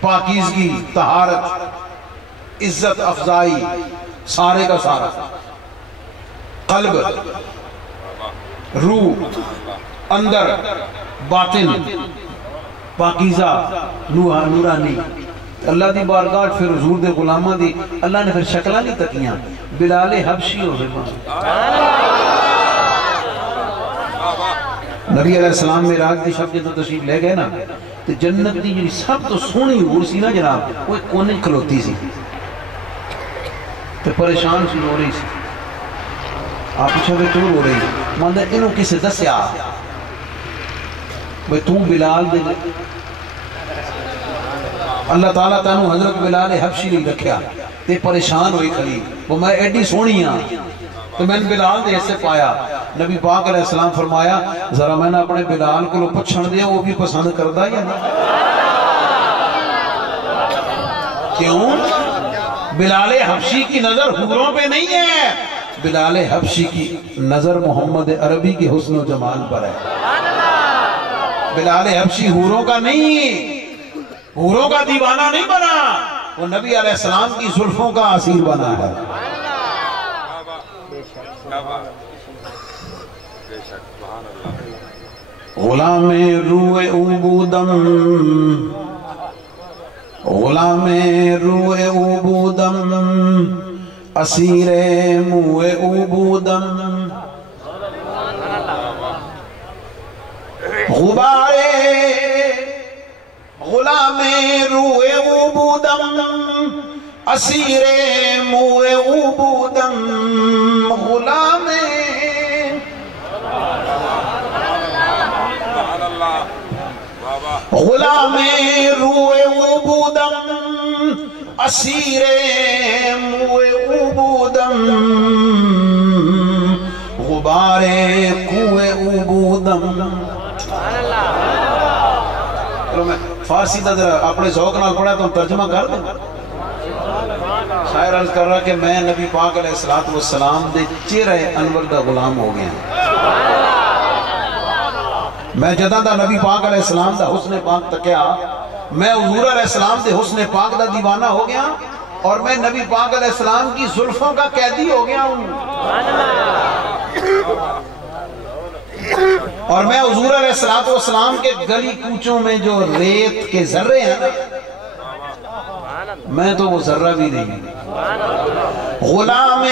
پاکیزگی طہارت عزت افزائی سارے کا سارا قلب روح اندر باطن پاکیزہ نورانی اللہ دی بارگاہ پھر حضور دے غلامہ دی اللہ نے پھر شکلہ نہیں تکیاں بلال حبشی ہو رہے نبی علیہ السلام میں راگ دی شب جدو تشریف لے گئے نا تو جنت دی جو سب تو سونی حور سی نا جناب وہ ایک کونے کھلوتی سی تو پریشان سی ہو رہی سی آپ پیچھے میں تور ہو رہی ماندہ انہوں کسے دسیا بھئی تو بلال دے اللہ تعالیٰ تانو حضرت بلال حبشی نہیں رکھیا تے پریشان ہوئی کھلی وہ میں ایڈی سونی ہاں تو میں نے بلال دے ایسے پایا نبی پاک علیہ السلام فرمایا ذرا میں نے اپنے بلال کو پچھڑ دیا وہ بھی پسند کردہ یا نا کیوں بلال حبشی کی نظر حوروں پہ نہیں ہے بلال حبشی کی نظر محمد عربی کی حسن و جمال پر ہے بلال حبشی حوروں کا نہیں حوروں کا دیوانہ نہیں بنا وہ نبی علیہ السلام کی زلفوں کا اسیر بنا ہے غلام روح عبودم غلام روح عبودم اسیر موہ عبودم غبار غلام روح عبودم اسیر موہ عبودم غلام غلام روح عبودم اسیر موہ عبودم غبار کوہ عبودم فارسی دا ذرا اپنے ذوق نال پڑھا تو ترجمہ کر دیں شاعر عرض کر رہا کہ میں نبی پاک علیہ السلام دے چہرہ انور دا غلام ہو گیا میں جدہ دا نبی پاک علیہ السلام دا حسن پاک تکیا میں حضور علیہ السلام دے حسن پاک دا دیوانہ ہو گیا اور میں نبی پاک علیہ السلام کی زلفوں کا قیدی ہو گیا ہوں اور میں حضور علیہ السلام کے گلی کوچوں میں جو ریت کے ذرے ہیں میں تو وہ ذرہ بھی نہیں غلام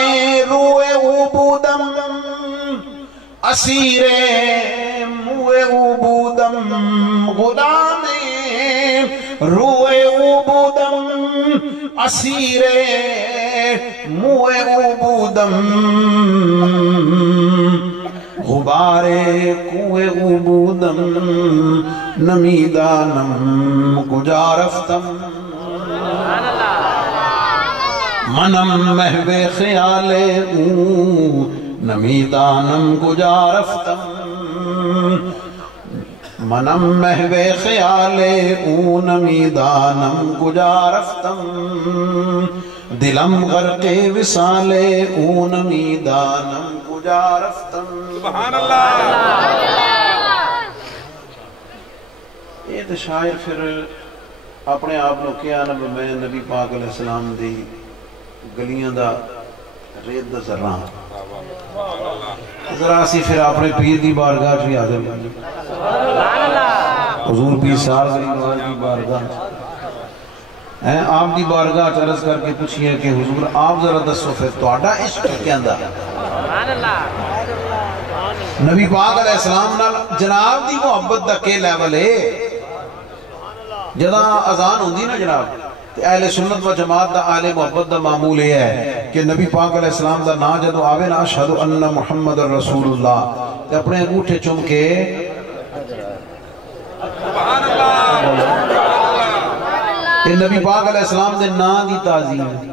روح عبودم اسیر موہ عبودم غلام روح عبودم اسیر موہ عبودم غبار کوہ عبودم نمیدانم کجا رفتم منم محو خیال نمیدانم کجا رفتم منم محو خیال نمیدانم کجا رفتم دلم غرق وصال نمیدانم کجا رفتم سبحان اللہ یہ تو شاعر پھر اپنے آپ نے کیا نا میں نبی پاک علیہ السلام دی گلیاں دا ریت دا ذرہ ذرا سی پھر اپنے پیر دی بارگاہ بھی حاضر بن حضور پیر صاحب دی بارگاہ آپ دی بارگاہ عرض کر کے پوچھئے کہ حضور آپ ذرا دسو پھر تہاڈا عشق کیا اندر نبی پاک علیہ السلام نال جناب دی محبت دا کے لیول ہے جدہ اذان ہوندی نا جناب اہل سنت و جماعت دا اہل محبت دا معمول ہے کہ نبی پاک علیہ السلام دا نا جدو آوے نا اشہدو ان محمد رسول اللہ تے اپنے انگوٹھے چم کے یہ نبی پاک علیہ السلام دے نام دی تعظیم ہے،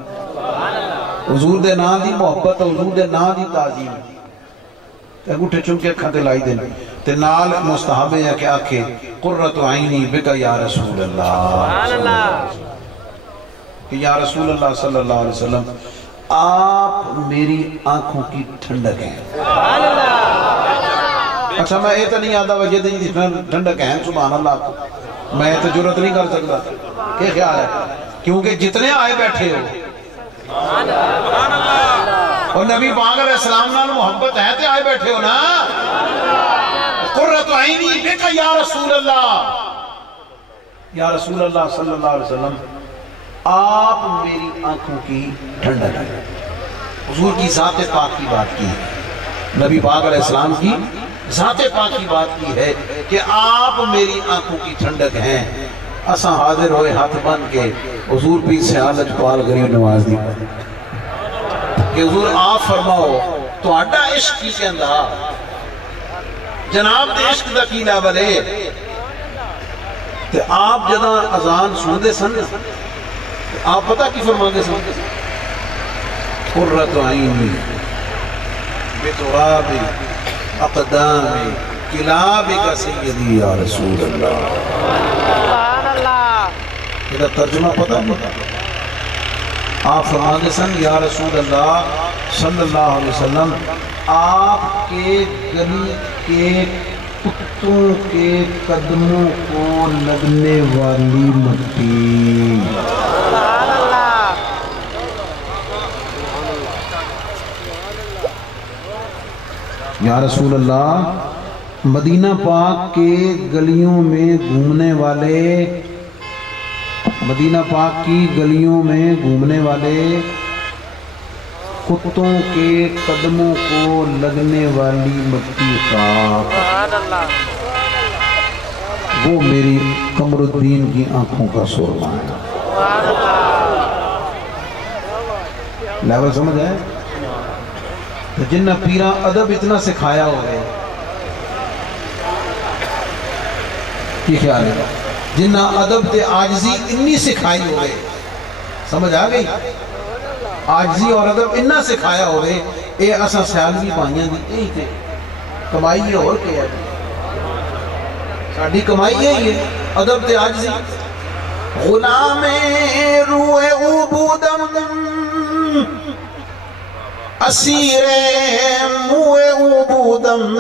حضور دے نام دی محبت، حضور دے نام دی تعظیم ہے۔ انگوٹھے چونکے اکھاں تے لائی دیں تے نال مستحب ہے کہ آکھے قرۃ عینی بک یا رسول اللہ، کہ یا رسول اللہ صلی اللہ علیہ وسلم آپ میری آنکھوں کی ٹھنڈک ہیں۔ اچھا میں یہ تو نہیں آدھا وجہ دیں جس میں ٹھنڈک ہیں، سبحان اللہ، میں تو جرت نہیں کر سکتا، کیا خیال ہے؟ کیونکہ جتنے آئے بیٹھے ہو اور نبی پاک علیہ السلام نال محبت ہے تے آئے بیٹھے ہو نا۔ قرۃ عینی بک یا رسول اللہ، یا رسول اللہ صلی اللہ علیہ وسلم آپ میری آنکھوں کی ٹھنڈک ہے۔ حضور کی ذات پاک کی بات کی ہے، نبی پاک علیہ السلام کی ذات پاک کی بات کی ہے کہ آپ میری آنکھوں کی ٹھنڈک ہیں۔ اساں حاضر ہوئے ہاتھ بن کے حضور پیر سے حالت پال غریب نواز دی کہ حضور آپ فرماؤ تو آڈا عشق کی کہندہ جناب دے عشق دا کی لیول ہے۔ تو آپ جدہ اذان سن دے سن آپ پتہ کی فرما دے سن قرۃ عینی بتراب اقدام کلابک سیدی یا رسول اللہ۔ یہ ترجمہ پتہ نہیں، آپ فرما دے سن یا رسول اللہ صلی اللہ علیہ وسلم آپ کے گلی کے کتوں کے قدموں کو لگنے والی مٹی، یا رسول اللہ مدینہ پاک کے گلیوں میں گھومنے والے، مدینہ پاک کی گلیوں میں گھومنے والے کتوں کے قدموں کو لگنے والی مٹی کا وہ میری قمر الدین کی آنکھوں کا سرما ہے۔ لیول سمجھ ہے؟ جنہ پیرا ادب اتنا سکھایا ہو گئے، یہ خیال ہے، جنہ ادب تے آجزی اتنی سکھائی ہو گئے، سمجھ آ گئی؟ آجزی اور ادب اتنا سکھایا ہو گئے، اے اسا سیالوی پائیاں دی یہی تھے، کمائی ہے اور کیا ہے، ساڑھی کمائی یہی ہے، ادب تے آجزی۔ غلام روح عبودم اسیر موہ عبودم،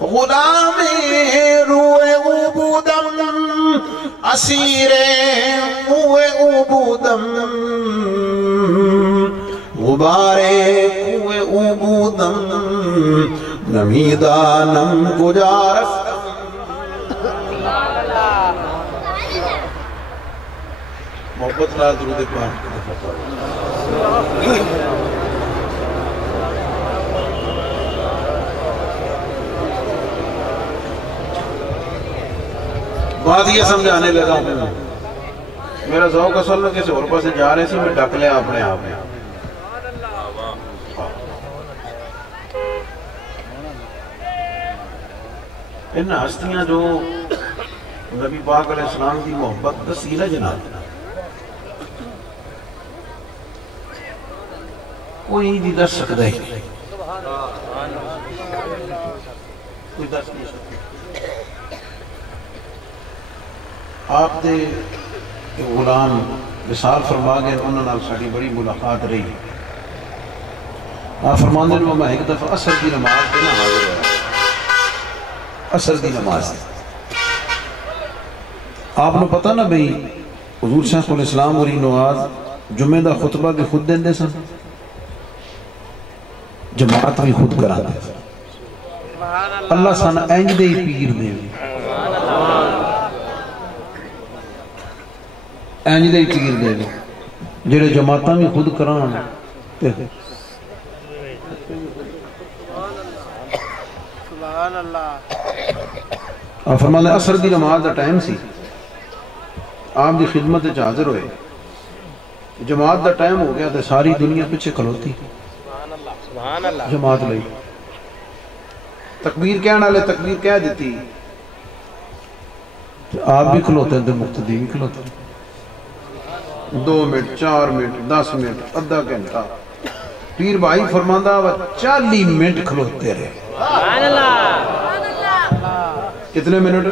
غلام روح عبودم اسیر موہ عبودم، غبار کوہ عبودم نمیدانم گجارف۔ محبت نال درود پاک بات یہ سمجھانے لگا ہوں، میرا ذوق اصل میں کسی اور پاس سے جا رہے تھے، میں ڈک لیا اپنے آپ میں۔ ان ہستیاں جو نبی پاک علیہ السلام کی محبت دسی نہ جناب، کوئی نہیں دس سکتا ہے، کوئی دس نہیں سکتا۔ آپ دے غلام وصال فرما گئے، انہوں نے ساڑی بڑی ملاقات رہی۔ آپ فرماندے نے میں ایک دفعہ عصر دی نماز پہ نہ حاضر ہوا، عصر دی نماز آپ نے پتہ نہ بھئی حضور شیخ الاسلام اور نواز جمعہ دا خطبہ بھی خود دیں دے سن، جماعت بھی خود کرا دے، اللہ سانا اینج دے پیر دے، اینج دے پیر دے جڑے جماعتاں بھی خود کران۔ آپ فرمانے عصر دی نماز دا ٹائم سی، آپ دی خدمت وچ حاضر ہوئے، جماعت دا ٹائم ہو گیا تو ساری دنیا پیچھے کھلوتی، جماعت لئی تکبیر کہنا لے تکبیر کہہ دیتی، آپ بھی کھلوتے ہیں تو مقتدی بھی کھلوتے ہیں۔ 2 منٹ 4 منٹ 10 منٹ آدھا گھنٹہ پیر بھائی فرماندہ 40 منٹ کھلوتے رہے کتنے منٹ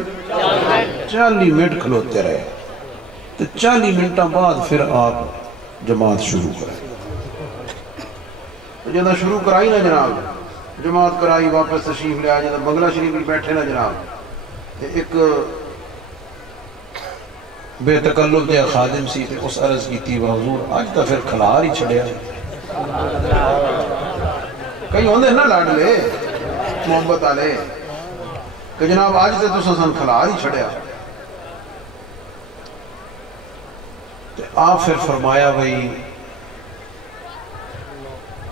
40 منٹ کھلوتے رہے تو 40 منٹوں بعد پھر آپ جماعت شروع کریں جدہ شروع کرائی نا جناب جماعت کرائی واپس تشریف لے آ جدہ بنگلہ شریف بھی بیٹھے نا جناب ایک بے تکلف دے خادم سی تے اس عرض کی تھی حضور آج تا پھر کھلار ہی چھڑیا کئی ہوندے نا لاڈ لے محبت آلے کہ جناب آج تے تو سن کھلار ہی چھڑیا آپ پھر فرمایا بھئی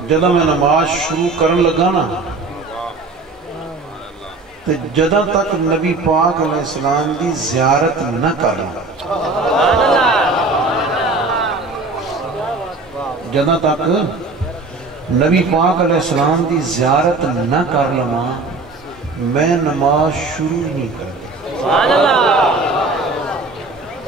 جدہ میں نماز شروع کرن لگا نا تو جدہ تک نبی پاک علیہ السلام دی زیارت نہ کرنا جدہ تک نبی پاک علیہ السلام دی زیارت نہ کر لما میں نماز شروع نہیں کرتا سبحان اللہ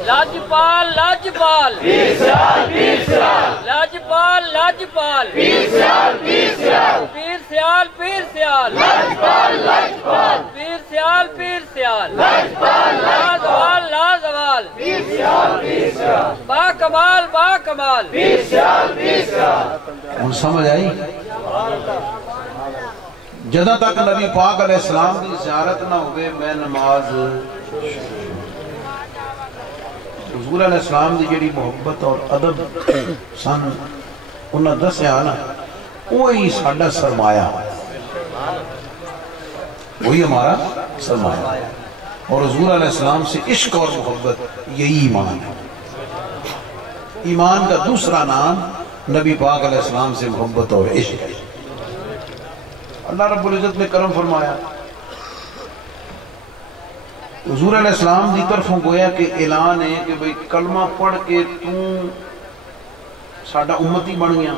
لاجپال لاجپال پیر سیال پیر سیال لاجپال لاجپال پیر سیال پیر سیال پیر سیال پیر سیال لاجپال لاجپال پیر سیال پیر سیال لاجپال لازوال لازوال پیر سیال پیر سیال با کمال پیر سیال پیر سیال ان سمجھ آئی جدہ تک نبی پاک علیہ السلام کی زیارت نہ ہوئے میں نماز حضور علیہ السلام دی جڑی محبت اور ادب سن انہاں دسیا نا وہی ساڈا سرمایہ وہی ہمارا سرمایہ اور حضور علیہ السلام سے عشق اور محبت یہی ایمان ہے ایمان کا دوسرا نام نبی پاک علیہ السلام سے محبت اور عشق ہے اللہ رب العزت نے کرم فرمایا حضور علیہ السلام دی طرفوں گویا کہ اعلان ہے کہ بھئی کلمہ پڑھ کے تو ساڈا امتی بن گیا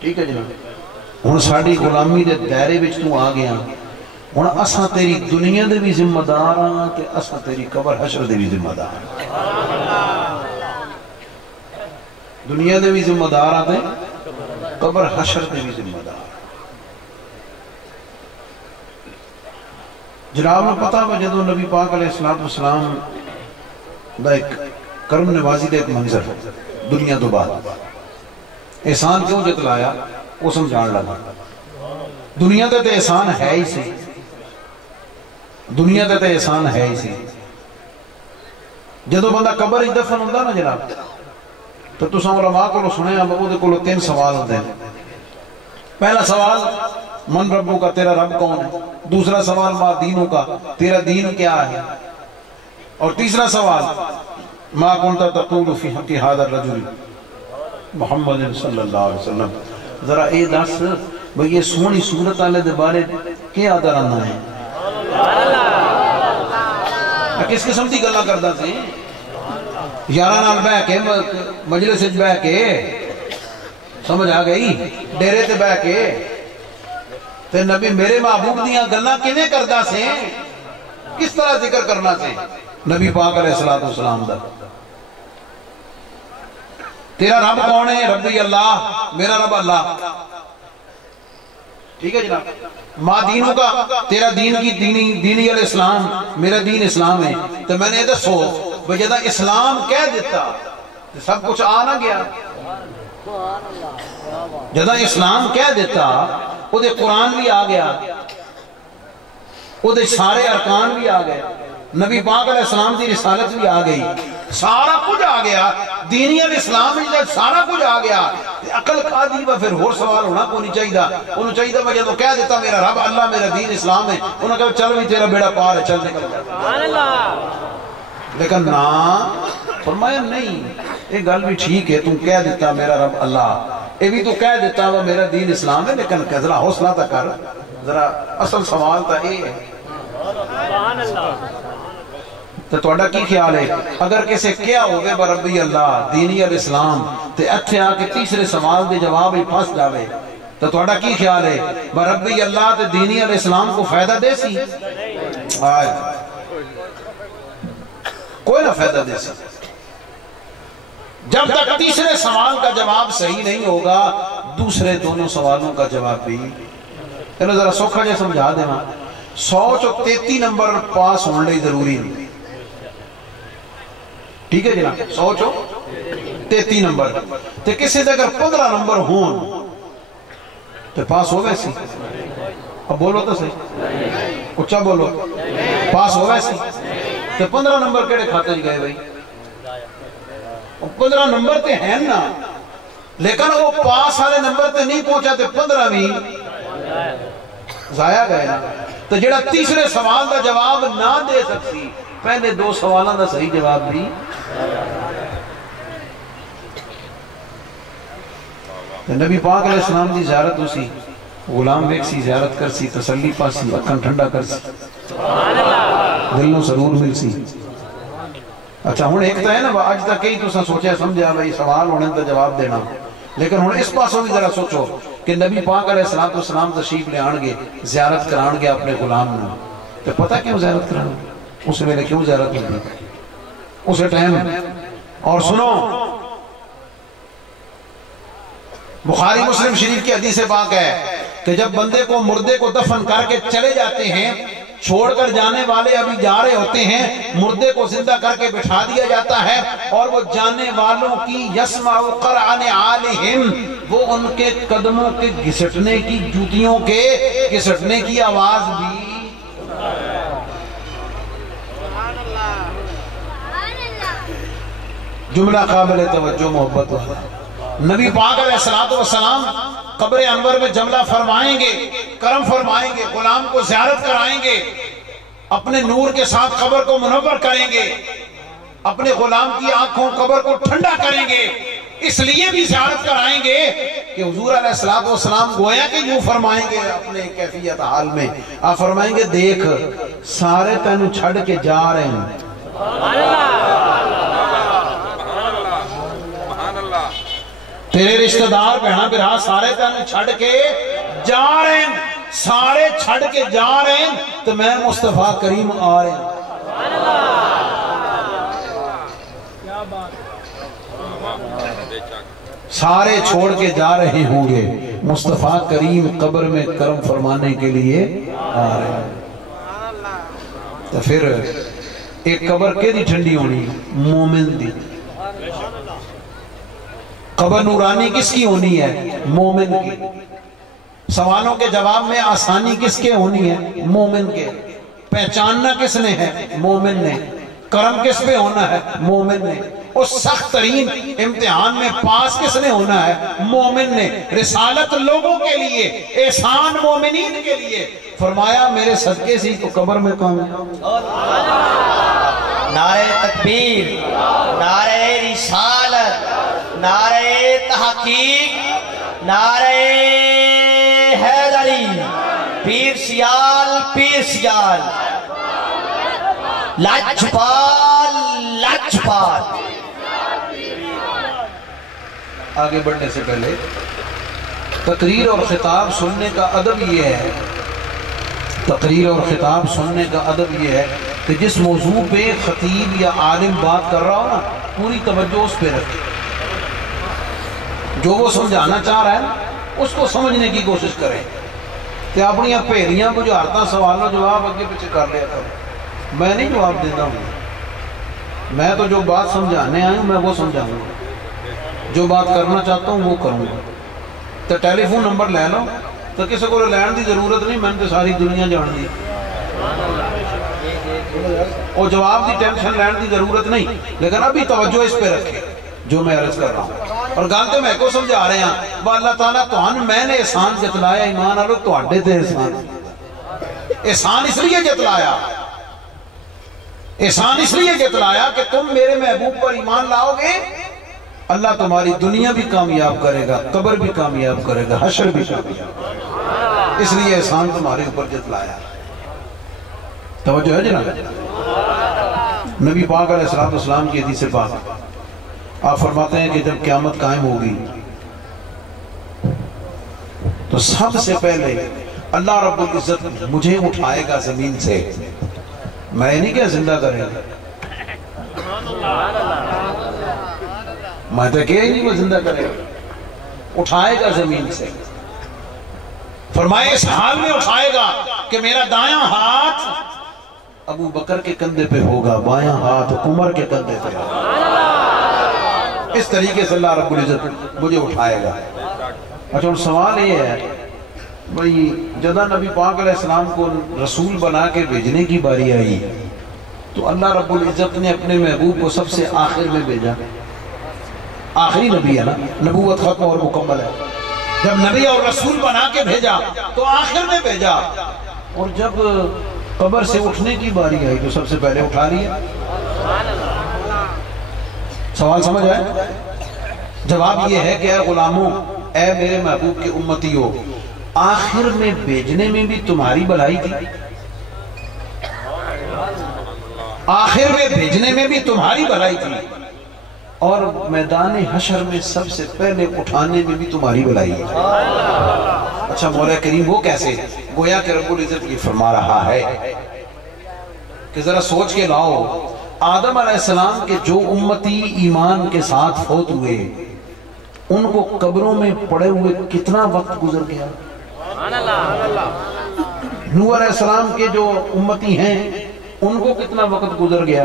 ٹھیک ہے جناب ہن ساڈی غلامی دے دائرے وچ تو آ گیا ہن اساں تیری دنیا دے بھی ذمہ دار ہاں تے اساں تیری قبر حشر دے بھی ذمہ دار دنیا دے بھی ذمہ دار ہاں تے قبر حشر دے بھی ذمہ دار جناب نے پتا ہوا جدو نبی پاک علیہ السلام دا ایک کرم نوازی دا ایک منظر دنیا تو بعد احسان کیوں جتلایا وہ سمجھان لگا دنیا تے احسان ہے ہی سی دنیا تے احسان ہے ہی سی جدو بندہ قبر ہی دفن ہوندہ نا جناب تو تساں علماء کو سنے ہیں وہ دے کو 3 سوال ہوتے ہیں پہلا سوال من ربوں کا تیرا رب کون ہے دوسرا سوال ما دینوں کا تیرا دین کیا ہے اور تیسرا سوال ما کنتا تقول فی حق هذا الرجل محمد صلی اللہ علیہ وسلم ذرا اے دس بھئی یہ سونی صورت والے دے بارے کیا درنا ہے کس قسم دی گلاں کردا سی یاراں نال بیٹھ کے مجلس وچ بیٹھ کے سمجھ آ گئی ڈیرے تے بیٹھ کے تے نبی میرے محبوب دیاں گلاں کیویں کردا سی کس طرح ذکر کرنا سی نبی پاک علیہ السلام دا تیرا رب کون ہے ربی اللہ میرا رب اللہ ٹھیک ہے جناب ماں دینوں کا تیرا دین کی دینی علیہ السلام میرا دین اسلام ہے تو میں نے دسو جدہ اسلام کہہ دیتا تو سب کچھ آ نہ گیا جدہ اسلام کہہ دیتا وہ دے قرآن بھی آ گیا وہ دے سارے ارکان بھی آ گئے نبی پاک علیہ السلام دی رسالت بھی آ گئی سارا کچھ آ گیا دینی الاسلام سارا کچھ آ گیا عقل کھا دی با پھر اور سوال ہونا کو نہیں چاہیے انہوں چاہیے با جدو کہہ دیتا میرا رب اللہ میرا دین اسلام ہے انہوں کہا چل بھی تیرا بیڑا پار ہے چل نکل جا لیکن نا فرمایا نہیں ایک گل بھی ٹھیک ہے تم کہہ دیتا میرا رب اللہ یہ بھی تو کہہ دیتا وہ میرا دین اسلام ہے لیکن ذرا حوصلہ تا کر ذرا اصل سوال تا یہ ہے تو توڑا کی خیال ہے اگر کسے کیا ہوگے بربی اللہ دینی الاسلام تے اتھے آکے تیسرے سوال دے جواب ہی پھنس جاوے تو توڑا کی خیال ہے بربی اللہ تے دینی الاسلام کو فائدہ دے سی آئے کوئی نہ فائدہ دے سی جب تک تیسرے سوال کا جواب صحیح نہیں ہوگا دوسرے دونوں سوالوں کا جواب بھی چلو ذرا سوکھا جائے سمجھا دینا 133 نمبر پاس ہونے ضروری نہیں ٹھیک ہے جناب 133 نمبر تے کسی سے اگر 15 نمبر ہون تو پاس ہو گئے سی اب بولو تو صحیح اچھا بولو پاس ہو گئے سی تو 15 نمبر کیڑے کھاتے جی گئے بھائی 15 نمبر تے ہیں نا لیکن وہ پاس والے نمبر تے نہیں پہنچا تے 15 بھی ضائع گئے نا تو جڑا تیسرے سوال دا جواب نہ دے سکتی پہلے 2 سوالوں دا صحیح جواب بھی نبی پاک علیہ السلام دی زیارت اسی غلام ویک سی زیارت کر سی تسلی پاسی اکھن ٹھنڈا کر سی دل نو سرور مل سی اچھا ہوں ایک تو ہے نا آج تک کئی تو سوچا سمجھا بھائی سوال ہونے تو جواب دینا لیکن ہوں اس پاسوں بھی ذرا سوچو کہ نبی پاک علیہ السلام تشریف لے آن گے زیارت کران گے اپنے غلام نے تو پتہ کیوں زیارت کران گے اس ویلے کیوں زیارت ہوگی اسے ٹائم اور سنو بخاری مسلم شریف کی حدیث پاک ہے کہ جب بندے کو مردے کو دفن کر کے چلے جاتے ہیں چھوڑ کر جانے والے ابھی جا رہے ہوتے ہیں مردے کو زندہ کر کے بٹھا دیا جاتا ہے اور وہ جانے والوں کی یسمع قرعن عالہم وہ ان کے قدموں کے گھسٹنے کی جوتیوں کے گھسٹنے کی آواز بھی جملہ قابل توجہ محبت والا نبی پاک علیہ السلام قبر انور میں جملہ فرمائیں گے کرم فرمائیں گے غلام کو زیارت کرائیں گے اپنے نور کے ساتھ قبر کو منور کریں گے اپنے غلام کی آنکھوں قبر کو ٹھنڈا کریں گے اس لیے بھی زیارت کرائیں گے کہ حضور علیہ السلام گویا کہ یوں فرمائیں گے اپنے کیفیت حال میں آپ فرمائیں گے دیکھ سارے تینوں چھڑ کے جا رہے ہیں تیرے رشتہ دار بہنا برا سارے تینوں چھڑ کے جا رہے ہیں سارے چھڑ کے جا رہے ہیں تو میں مصطفیٰ کریم آ رہے ہیں سارے چھوڑ کے جا رہے ہوں گے مصطفیٰ کریم قبر میں کرم فرمانے کے لیے آ رہے ہیں تو پھر ایک قبر کے دی ٹھنڈی ہونی مومن دی قبر نورانی کس کی ہونی ہے مومن کی سوالوں کے جواب میں آسانی کس کے ہونی ہے مومن کے پہچاننا کس نے ہے مومن نے کرم کس پہ ہونا ہے مومن نے اس سخت ترین امتحان میں پاس کس نے ہونا ہے مومن نے رسالت لوگوں کے لیے احسان مومنین کے لیے فرمایا میرے صدقے سے تو قبر میں کام نعرہ تکبیر نعرہ رسالت نعرہ تحقیق نعرہ حیدری پیر سیال لاجپال آگے بڑھنے سے پہلے تقریر اور خطاب سننے کا ادب یہ ہے تقریر اور خطاب سننے کا ادب یہ ہے کہ جس موضوع پہ خطیب یا عالم بات کر رہا ہو نا پوری توجہ اس پہ رکھے جو وہ سمجھانا چاہ رہا ہے اس کو سمجھنے کی کوشش کریں کہ اپنی پہلیاں بجھارتا سوالوں جواب اگے پیچھے کر لیا کرو میں نہیں جواب دیتا ہوں میں تو جو بات سمجھانے آئے ہوں میں وہ سمجھاؤں گا جو بات کرنا چاہتا ہوں وہ کروں گا تو ٹیلی فون نمبر لے لو تو کسی کو لین دی ضرورت نہیں میں نے تو ساری دنیا جان دی اور جواب دی ٹینشن لین دی ضرورت نہیں لیکن ابھی توجہ اس پہ رکھے جو میں عرض کر رہا ہوں اور گالتے میں کو سمجھا رہے ہیں وہ اللہ تعالیٰ توہن میں نے احسان جتلایا ایمان آلو تو آڈے تھے احسان اس لیے جتلایا احسان اس لیے جتلایا کہ تم میرے محبوب پر ایمان لاؤ گے اللہ تمہاری دنیا بھی کامیاب کرے گا قبر بھی کامیاب کرے گا حشر بھی کامیاب اس لیے احسان تمہارے اوپر جتلایا توجہ ہے جناب نبی پاک علیہ السلام کی حدیث پاک آپ فرماتے ہیں کہ جب قیامت قائم ہوگی تو سب سے پہلے اللہ رب العزت مجھے اٹھائے گا زمین سے میں نہیں کیا زندہ کرے گا میں تو کہ نہیں وہ زندہ کرے گا، اٹھائے گا زمین سے، فرمائے اس حال میں اٹھائے گا کہ میرا دایاں ہاتھ ابو بکر کے کندھے پہ ہوگا، بایاں ہاتھ عمر کے کندھے پہ ہوگا، اس طریقے سے اللہ رب العزت مجھے اٹھائے گا۔ اچھا سوال یہ ہے بھئی جدہ نبی پاک علیہ السلام کو رسول بنا کے بھیجنے کی باری آئی تو اللہ رب العزت نے اپنے محبوب کو سب سے آخر میں بھیجا، آخری نبی ہے نا، نبوت ختم اور مکمل ہے، جب نبی اور رسول بنا کے بھیجا تو آخر میں بھیجا، اور جب قبر سے اٹھنے کی باری آئی تو سب سے پہلے اٹھا لیا۔ سوال سمجھ آئے؟ جواب یہ ہے کہ اے غلاموں، اے میرے محبوب کے امتیوں، آخر میں بھیجنے میں بھی تمہاری بھلائی تھی، آخر میں بھیجنے میں بھی تمہاری بھلائی تھی، اور میدان حشر میں سب سے پہلے اٹھانے میں بھی تمہاری بھلائی ہے۔ اچھا مولا کریم وہ کیسے؟ گویا کہ رب العزت یہ فرما رہا ہے کہ ذرا سوچ کے لاؤ، آدم علیہ السلام کے جو امتی ایمان کے ساتھ فوت ہوئے ان کو قبروں میں پڑے ہوئے کتنا وقت گزر گیا؟ نوح علیہ السلام کے جو امتی ہیں ان کو کتنا وقت گزر گیا؟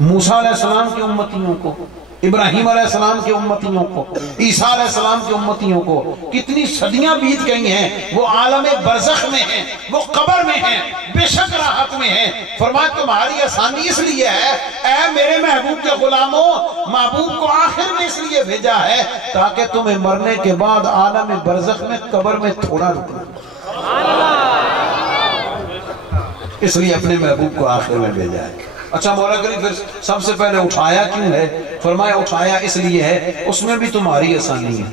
موسیٰ علیہ السلام کے امتیوں کو، ابراہیم علیہ السلام کے امتیوں کو، عیسیٰ علیہ السلام کے امتیوں کو کتنی صدیاں بیت گئی ہیں، وہ عالم برزخ میں ہیں، وہ قبر میں ہیں، بے شک راحت میں ہیں۔ فرمایا تمہاری آسانی اس لیے ہے اے میرے محبوب کے غلاموں، محبوب کو آخر میں اس لیے بھیجا ہے تاکہ تمہیں مرنے کے بعد عالم برزخ میں قبر میں تھوڑا رکنا، اس لیے اپنے محبوب کو آخر میں بھیجا ہے۔ اچھا مولا کریم پھر سب سے پہلے اٹھایا کیوں ہے؟ فرمایا اٹھایا اس لیے ہے اس میں بھی تمہاری آسانی ہے۔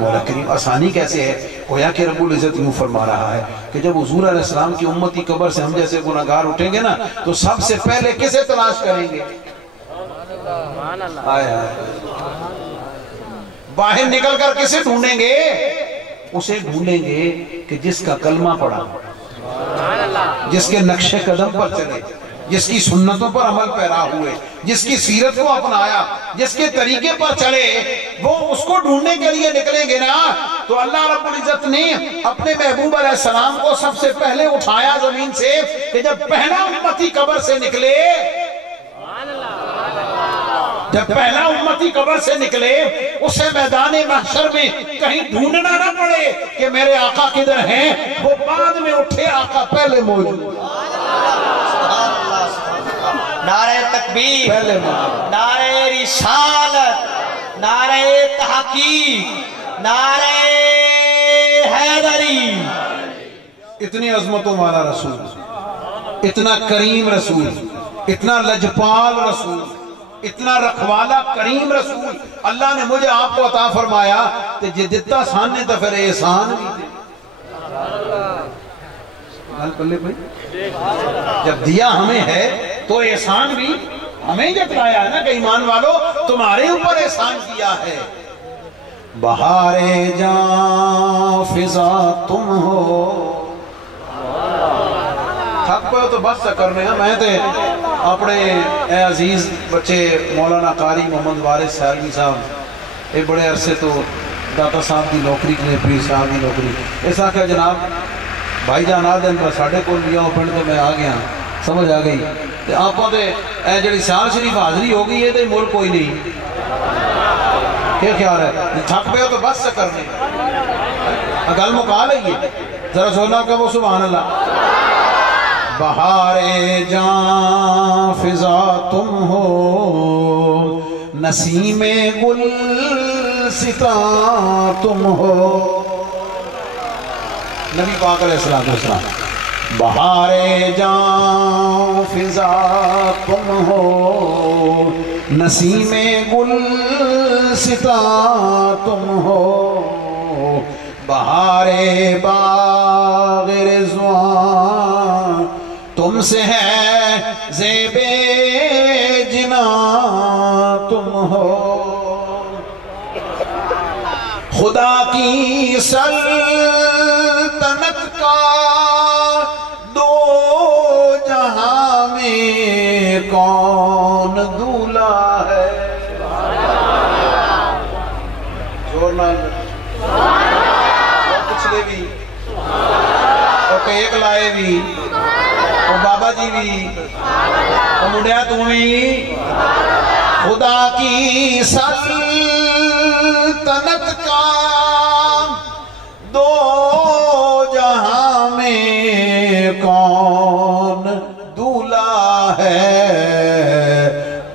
مولا کریم آسانی کیسے ہے؟ گویا کہ رب العزت یوں فرما رہا ہے کہ جب حضور علیہ السلام کی امتی قبر سے ہم جیسے گناہگار اٹھیں گے نا تو سب سے پہلے کسے تلاش کریں گے؟ آیا باہر نکل کر کسے ڈھونڈیں گے؟ اسے ڈھونڈیں گے کہ جس کا کلمہ پڑھا، جس کے نقش قدم پر چلے، جس کی سنتوں پر عمل پیرا ہوئے، جس کی سیرت کو اپنایا، جس کے طریقے پر چلے، وہ اس کو ڈھونڈنے کے لیے نکلیں گے نا۔ تو اللہ رب العزت نے اپنے محبوب علیہ السلام کو سب سے پہلے اٹھایا زمین سے کہ جب پہلا امتی قبر سے نکلے، جب پہلا امتی قبر سے نکلے اسے میدان محشر میں کہیں ڈھونڈنا نہ پڑے کہ میرے آقا کدھر ہیں، وہ بعد میں اٹھے، آقا پہلے موجود۔ نعرہ تکبیر، نعرہ رسالت، نعرہ تحقیق، نعرہ حیدری۔ اتنی عظمتوں والا رسول، اتنا کریم رسول، اتنا لجپال رسول، اتنا رکھوالا کریم رسول اللہ نے مجھے آپ کو عطا فرمایا کہ جے دتا سانے تو پھر احسان بھی دے۔ جب دیا ہمیں ہے تو احسان بھی ہمیں جتلایا ہے نا کہ ایمان والو تمہارے اوپر احسان کیا ہے۔ بہار جاں فضا تم ہو، تھک پہ تو بس کرنے ہیں۔ میں تے اپنے اے عزیز بچے مولانا قاری محمد وارث سالمی صاحب ایک بڑے عرصے تو داتا صاحب دی نوکری کے پیر صاحب دی نوکری ایسا کہ جناب بھائی جان آ دن پر ساڑھے کول لیا ہوں پھر تو میں آ گیا، سمجھ آ گئی تے آپ کو تے اے جڑی سال شریف حاضری ہو گئی ہے تے ملک کوئی نہیں، کیا خیال ہے؟ تھک پہ ہو تو بس سے کرنے گل مکا لئیے ذرا سونا کہ وہ سبحان اللہ۔ بہار جاں فضا تم ہو، نسیم گل ستا تم ہو۔ نبی پاک علیہ السلام بہار جاں فضا تم ہو، نسیم گل ستا تم ہو، بہار باغ رضوان تم سے ہے، زیب جنا تم ہو، خدا کی سلطنت کا دو جہاں میں کون دولا ہے۔ بھی اور بابا جی بھی اور منڈیا تو بھی خدا کی سلطنت کا دو جہاں میں کون دولہ ہے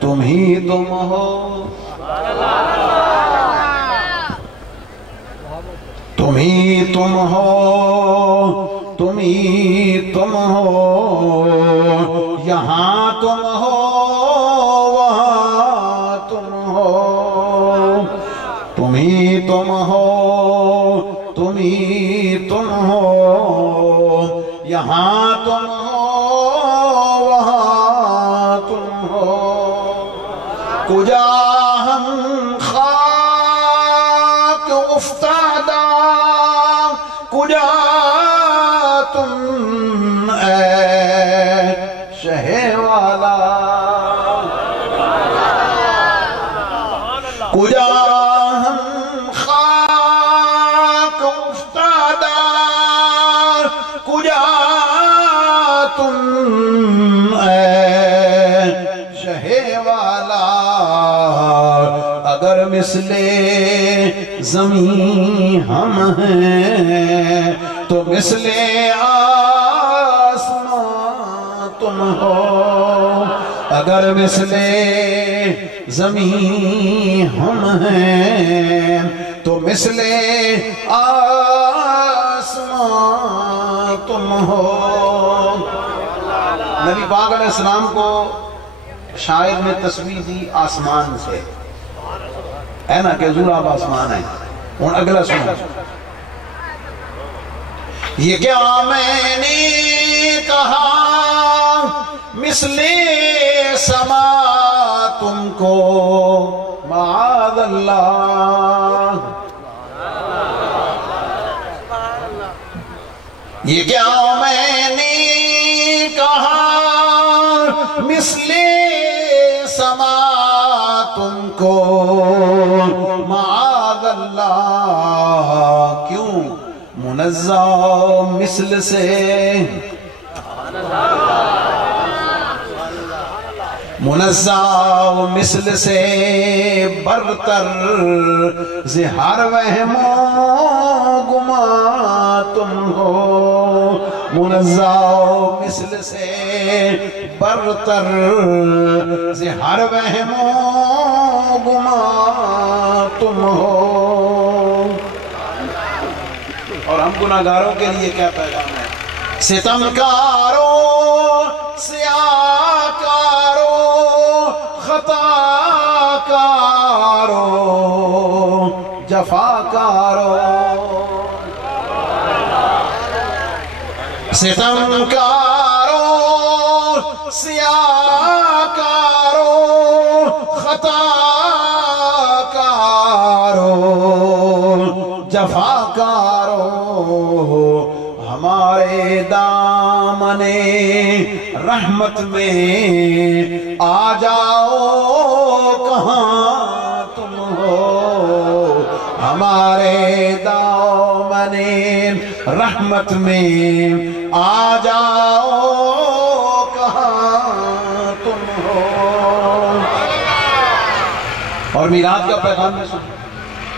تم ہی تم ہو تم ہی تم ہو تم ہی تم ہو یہاں تم ہو وہاں تم ہو تم ہی تم ہو تم ہی تم ہو یہاں تم ہو وہاں تم ہو کجا ہم خاک افتادہ کجا تم اے شہ والا کجا ہم خاک افتادہ کجا تم اے شہ والا اگر مثل زمین ہم ہیں تو مثل آسمان تم ہو اگر مثل زمین ہم ہیں تو مثل آسمان تم ہو نبی پاک علیہ السلام کو شاعر نے تصویر دی آسمان سے ہے نا کہ حضور آپ آسمان ہیں اور اگلا سنو یہ کیا میں نے کہا مثل سما تم کو معاذ اللہ یہ کیا میں نے کہا مثل سما تم کو معاذ اللہ کیوں منزہ مثل سے منزہ مثل سے برتر زہر وہم و گما تم ہو منزہ مثل سے برتر زہر وہم و گما تم ہو اور ہم گناہگاروں کے لیے کیا پیغام ہے ستمکاروں سیاکاروں خطاکاروں جفاکاروں ستمکاروں سیاکاروں خطاکاروں جفاکاروں ہمارے دامن رحمت میں آ جاؤ کہاں تم ہو ہمارے دامن رحمت میں آ جاؤ کہاں تم ہو اور میلاد کا پیغام میں سن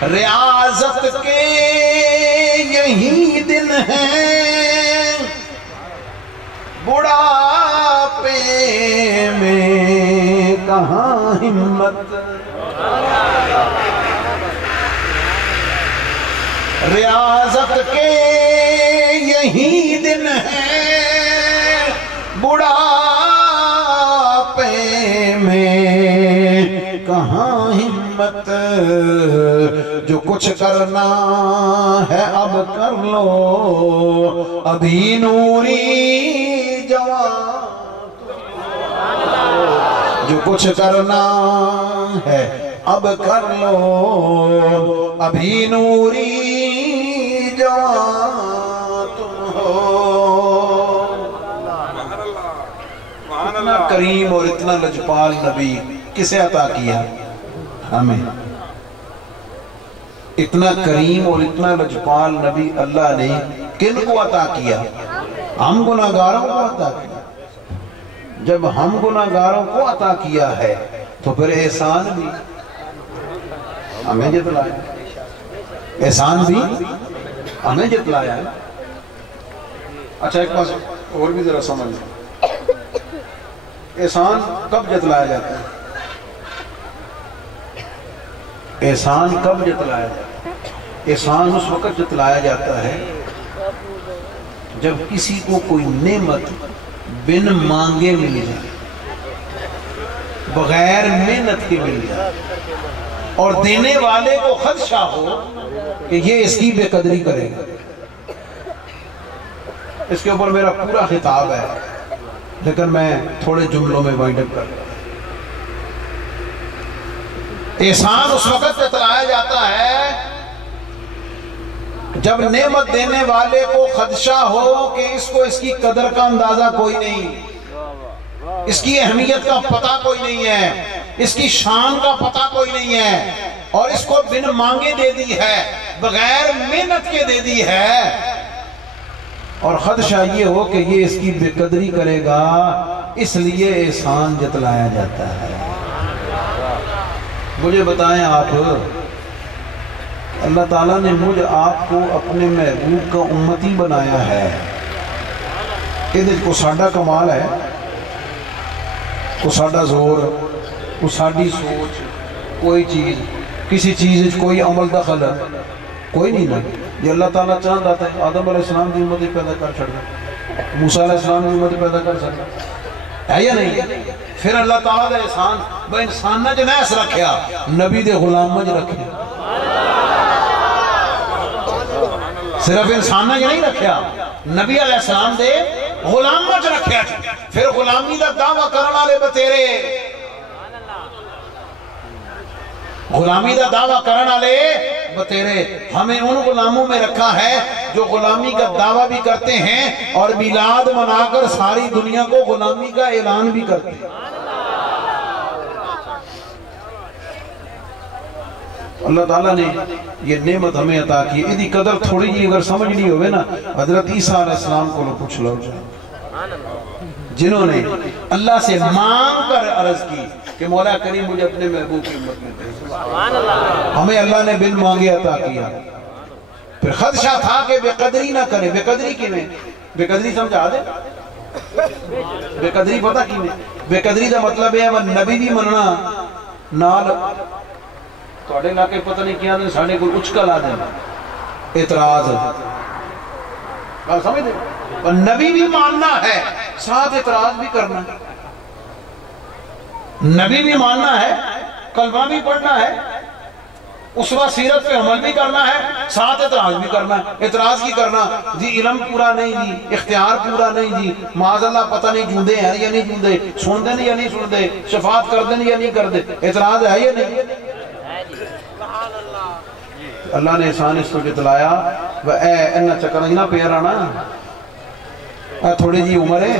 ریاضت کے یہی دن ہیں بڑھاپے میں کہاں ہمت ریاضت کے یہی دن ہیں بڑھاپے میں کہاں ہمت جو کچھ کرنا ہے اب کر لو ابھی نوری جوان جو کچھ کرنا ہے اب کر لو ابھی نوری جوان تم ہو اتنا کریم اور اتنا لجپال نبی کسے عطا کیا ہمیں اتنا کریم اور اتنا لجپال نبی اللہ نے کن کو عطا کیا ہم گناہگاروں کو عطا کیا. جب ہم گناہگاروں کو عطا کیا ہے تو پھر احسان بھی ہمیں جتلایا. احسان بھی ہمیں جتلایا ہے. اچھا ایک بات اور بھی ذرا سمجھ لیں. احسان کب جتلایا جاتا ہے؟ احسان کب جتلایا جاتا ہے؟ احسان اس وقت جتلایا جاتا ہے جب کسی کو کوئی نعمت بن مانگے مل جائے، بغیر محنت کے مل جائے، اور دینے والے کو خدشہ ہو کہ یہ اس کی بے قدری کرے گا. اس کے اوپر میرا پورا خطاب ہے لیکن میں تھوڑے جملوں میں وائنڈ اپ کر رہا ہوں. احسان اس وقت جتلایا جاتا ہے جب نعمت دینے والے کو خدشہ ہو کہ اس کو اس کی قدر کا اندازہ کوئی نہیں، اس کی اہمیت کا پتہ کوئی نہیں ہے، اس کی شان کا پتہ کوئی نہیں ہے، اور اس کو بن مانگے دے دی ہے، بغیر محنت کے دے دی ہے، اور خدشہ یہ ہو کہ یہ اس کی بے قدری کرے گا. اس لیے احسان جتلایا جاتا ہے. مجھے بتائیں آپ، اللہ تعالیٰ نے مجھ آپ کو اپنے محبوب کا امتی بنایا ہے. یہ کو ساڈا کمال ہے، کو ساڈا زور، کو ساڈی سوچ، کوئی چیز کسی چیز کوئی عمل دخل ہے کوئی نہیں نا. یہ اللہ تعالیٰ چاہتا تھا آدم علیہ السلام کی امت پیدا کر چھڑا، موسیٰ علیہ السلام کی امت پیدا کر سکتا ہے یا نہیں؟ پھر اللہ تعالیٰ دے احسان با انسان نہ جنیس رکھیا، نبی دے غلام مجھ رکھیا. صرف انسان نہ نہیں رکھیا، نبی علیہ السلام دے غلام مجھ رکھیا. پھر غلامی دا دعویٰ کرنا لے بتیرے، غلامی دا دعویٰ کرنا لے بتیرے. ہمیں ان غلاموں میں رکھا ہے جو غلامی کا دعویٰ بھی کرتے ہیں اور میلاد منا کر ساری دنیا کو غلامی کا اعلان بھی کرتے ہیں. اللہ تعالیٰ نے یہ نعمت ہمیں عطا کی. ادھی قدر تھوڑی جی اگر سمجھنی ہوئے نا، حضرت عیسیٰ علیہ السلام کو پوچھ لو جنہوں نے اللہ سے مانگ کر عرض کی کہ مولا کریم مجھے اپنے محبوب کی امت میں بھیج. ہمیں اللہ نے بن مانگے عطا کیا. پھر خدشہ تھا کہ بے قدری نہ کرے. بے قدری کی میں بے قدری سمجھا دے. بے قدری پتہ کی میں بے قدری دا مطلب ہے وہ نبی بھی مننا نال توڑے علاقے پتہ نہیں کیا نے ساڑھے کوئی اچکا لا دینا اعتراض بات سمجھ دے. اور نبی بھی ماننا ہے ساتھ اعتراض بھی کرنا ہے. نبی بھی ماننا ہے، کلمہ بھی پڑھنا ہے، اسوہ سیرت پہ عمل بھی کرنا ہے، ساتھ اعتراض بھی کرنا ہے. اعتراض کی کرنا جی علم پورا نہیں جی، اختیار پورا نہیں جی، معاذ اللہ پتہ نہیں جوندے ہیں یا نہیں جوندے، سن دیں یا نہیں سن دے، شفاعت کر دیں یا نہیں کر دے. اعتراض ہے یا نہیں؟ اللہ نے احسان اس کو جتلایا. اے انہ چکر نہ پیرانا، اے تھوڑی جی عمر ہے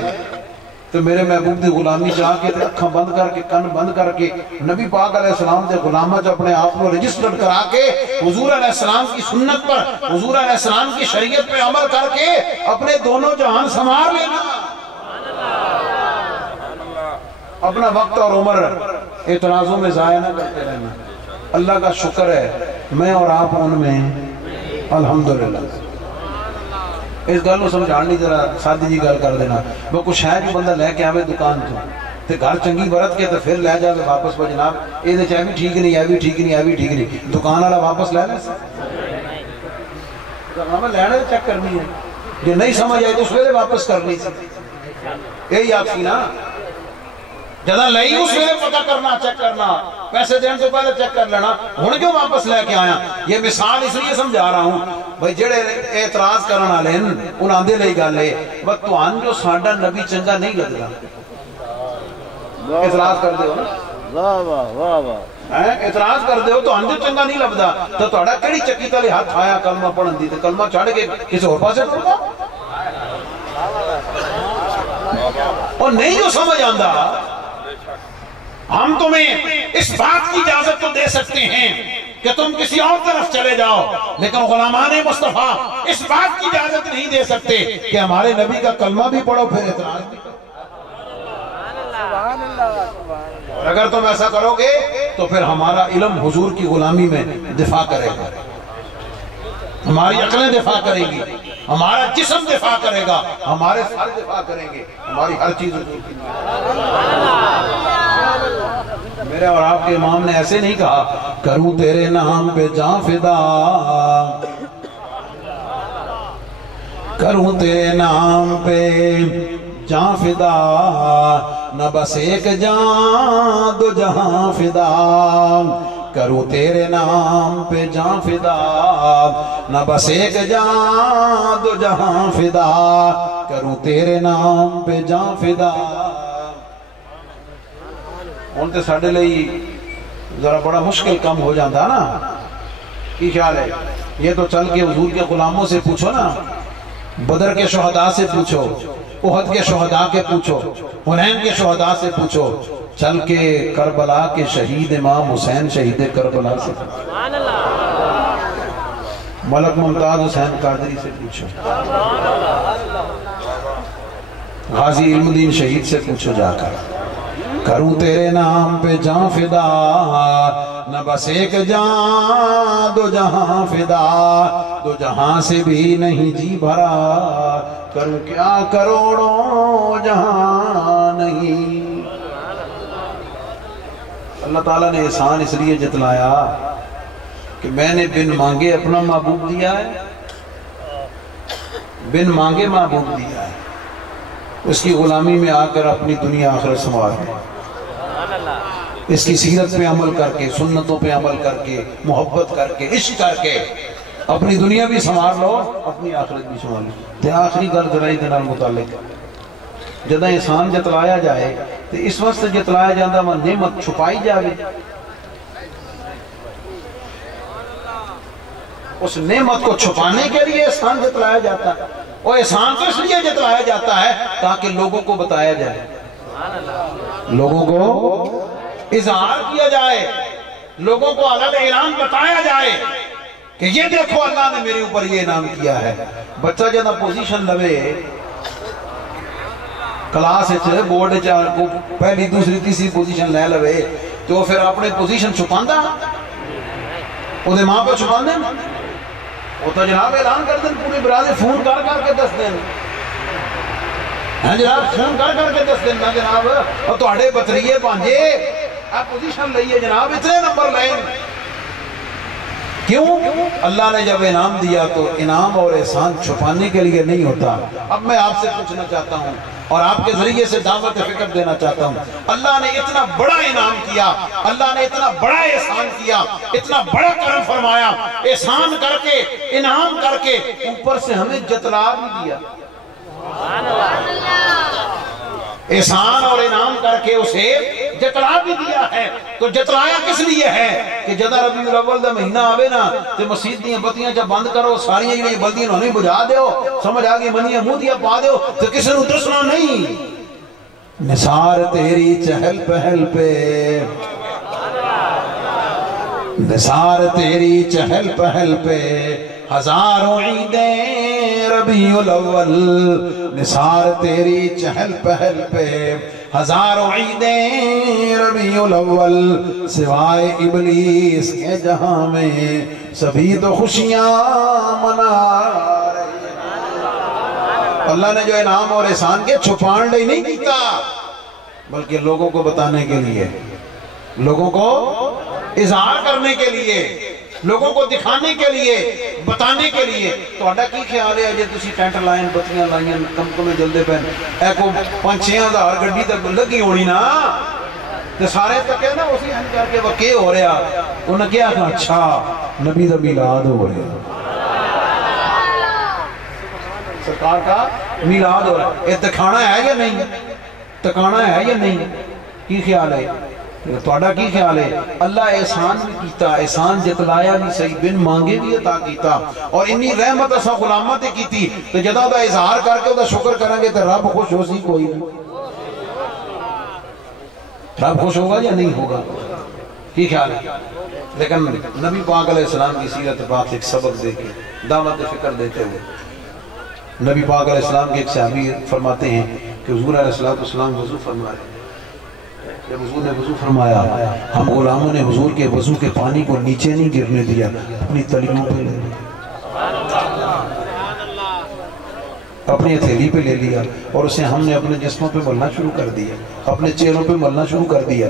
تو میرے محبوب دی غلامی چاہ کے اکھاں بند کر کے کن بند کر کے نبی پاک علیہ السلام دے غلامہ جو اپنے آپ کو رجسٹر کرا کے حضور علیہ السلام کی سنت پر، حضور علیہ السلام کی شریعت پہ عمل کر کے اپنے دونوں جہان سنوار لینا. اپنا وقت اور عمر اعتراضوں میں ضائع نہ کرتے رہنا. اللہ کا شکر ہے میں اور آپ ان میں الحمدللہ. اس گل کو سمجھان نہیں ذرا سادی جی گل کر دینا. وہ کچھ ہے جو بندہ لے کے آوے دکان تو تے گھر چنگی برت کے تو پھر لے جاوے واپس. وہ جناب یہ چاہے بھی ٹھیک نہیں، یہ بھی ٹھیک نہیں، یہ بھی ٹھیک نہیں، دکان والا واپس لے لے ہمیں لینا چیک کرنی ہے. جو نہیں سمجھ آئی تو اس ویلے واپس کرنی سی. یہی آپ کی نا جدہ لئی اس ویلے پتہ کرنا، چیک کرنا، پیسے دین تو پہلے چیک کر لینا. ہن کیوں واپس لے کے آیا؟ یہ مثال اس لیے سمجھا رہا ہوں بھائی جڑے اعتراض کرنا والے ہیں انہاں دے لئی گل ہے بس تہان جو ساڈا نبی چنگا نہیں لگدا اعتراض کر دیو نا. واہ واہ واہ واہ. اعتراض کر دیو تو جو چنگا نہیں لبدا تو تہاڈا کیڑی چکی تلے ہاتھ آیا کلمہ پڑھن دی تے کلمہ چھڑ کے کسی اور پاسے ٹر گیا. اور نہیں جو سمجھ آندا ہم تمہیں اس بات کی اجازت تو دے سکتے ہیں کہ تم کسی اور طرف چلے جاؤ، لیکن غلامان مصطفیٰ اس بات کی اجازت نہیں دے سکتے کہ ہمارے نبی کا کلمہ بھی پڑھو پھر اعتراض بھی کرو۔ اگر تم ایسا کرو گے تو پھر ہمارا علم حضور کی غلامی میں دفاع کرے گا، ہماری عقلیں دفاع کریں گی، ہمارا جسم دفاع کرے گا، ہمارے سر دفاع کریں گے، ہماری ہر چیز حضور کی۔ میرے اور آپ کے امام نے ایسے نہیں کہا کروں تیرے نام پہ جان فدا، کروں تیرے نام پہ جان فدا، نہ بس ایک جان دو جہاں فدا، کروں تیرے نام پہ جان فدا، نہ بس ایک جان دو جہاں فدا، کروں تیرے نام پہ جان فدا۔ ہن تے ساڈے لئی ذرا بڑا مشکل کم ہو جاتا نا، کی خیال ہے؟ یہ تو چل کے حضور کے غلاموں سے پوچھو نا، بدر کے شہداء سے پوچھو، احد کے شہداء کے پوچھو، حنین کے شہداء سے پوچھو، چل کے کربلا کے شہید امام حسین شہید کربلا سے پوچھو، ملک ممتاز حسین قادری سے پوچھو، غازی علم الدین شہید سے پوچھو جا کر، کروں تیرے نام پہ جان فدا، نہ بس ایک جان دو جہاں فدا، دو جہاں سے بھی نہیں جی بھرا، کروں کیا کروڑوں جہاں نہیں۔ اللہ تعالیٰ نے احسان اس لیے جتلایا کہ میں نے بن مانگے اپنا محبوب دیا ہے، بن مانگے محبوب دیا ہے، اس کی غلامی میں آ کر اپنی دنیا آخرت سنوار ہے، اس کی سیرت پہ عمل کر کے، سنتوں پہ عمل کر کے، محبت کر کے، عشق کر کے اپنی دنیا بھی سنوار لو، اپنی آخرت بھی سنوار لو۔ تے آخری گل ذرا دے نال متعلق جدہ احسان جتلایا جائے تو اس وقت جتلایا جاتا وہ نعمت چھپائی جائے، اس نعمت کو چھپانے کے لیے احسان جتلایا جاتا ہے، اور احسان تو اس لیے جتلایا جاتا ہے تاکہ لوگوں کو بتایا جائے، لوگوں کو اظہار کیا جائے، لوگوں کو الگ اعلان بتایا جائے کہ یہ دیکھو اللہ نے میرے اوپر یہ انعام کیا ہے۔ بچہ جنہ پوزیشن لوے کلاس ہے بورڈ چار کو پہلی دوسری تیسری پوزیشن لے لوے تو پھر اپنے پوزیشن چھپاندہ وہ دے ماں پہ چھپاندے وہ تو جناب اعلان کر دیں، پوری برادری فون کر کر کے دس دیں، ہاں جناب فون کر کے دس دیں نا جناب، اور تو اڑے بطریے پانجے آپ پوزیشن لئیے جناب، اتنے نمبر لائن۔ کیوں؟ اللہ نے جب انعام دیا تو انعام اور احسان چھپانے کے لیے نہیں ہوتا۔ اب میں آپ سے پوچھنا چاہتا ہوں اور آپ کے ذریعے سے دعوت فکر دینا چاہتا ہوں، اللہ نے اتنا بڑا انعام کیا، اللہ نے اتنا بڑا احسان کیا، اتنا بڑا کرم فرمایا، احسان کر کے انعام کر کے اوپر سے ہمیں جتلا بھی دیا، احسان اور انعام کر کے اسے جتلا بھی دیا ہے۔ تو جتلایا کس لیے ہے کہ جدہ ربیع الاول دا مہینہ آوے نا تے مسجد دیاں بتیاں جب بند کرو، ساریاں یہ بلدیاں انہیں بجھا دیو، سمجھ آگے منیاں منہ دیا پا دیو تو کسی نے دسنا نہیں۔ نثار تیری چہل پہل پہ، نثار تیری چہل پہل پہ ہزاروں عیدیں ربیع الاول، نثار تیری چہل پہل پہ ہزاروں عیدیں ربیع الاول، سوائے ابلیس کے جہاں میں سبھی تو خوشیاں منا رہے۔ اللہ نے جو انعام اور احسان کے چھپان لے نہیں کیتا بلکہ لوگوں کو بتانے کے لیے، لوگوں کو اظہار کرنے کے لیے، لوگوں کو دکھانے کے لیے، بتانے کے لیے۔ تو اڈا کی خیال ہے جے تسی ٹینٹ لائن بتیاں لائیں کم کمیں جلدے پہن اے کو 5-6 ہزار گڈی تک لگی ہونی نا تے سارے تک ہے نا اسی ہن کر کے وکے ہو رہا، انہاں کیا کہا اچھا نبی دا میلاد ہو رہا، سرکار کا میلاد ہو رہا ہے، یہ دکھانا ہے یا نہیں، تکانا ہے یا نہیں؟ کی خیال ہے؟ توڑا کی خیال ہے؟ اللہ احسان بھی کیتا، احسان جتلایا بھی صحیح، بن مانگے بھی عطا کیتا، اور انی رحمت اسا غلامت کیتی تو جدا دا اظہار کر کے دا شکر کریں گے تو رب خوش ہو سی کوئی نہیں، رب خوش ہوگا یا نہیں ہوگا؟ کی خیال ہے؟ لیکن نبی پاک علیہ السلام کی سیرت پاک ایک سبق دے کے دعوت فکر دیتے ہوئے نبی پاک علیہ السلام کے ایک صحابی فرماتے ہیں کہ حضور علیہ السلام وضو فرمائے. جب حضور نے وضو فرمایا ہم غلاموں نے حضور کے وضو کے پانی کو نیچے نہیں گرنے دیا, اپنی تلیوں پہ لے لیا, اپنی ہتھیلی پہ لے لیا اور اسے ہم نے اپنے جسموں پہ ملنا شروع کر دیا, اپنے چہروں پہ ملنا شروع کر دیا.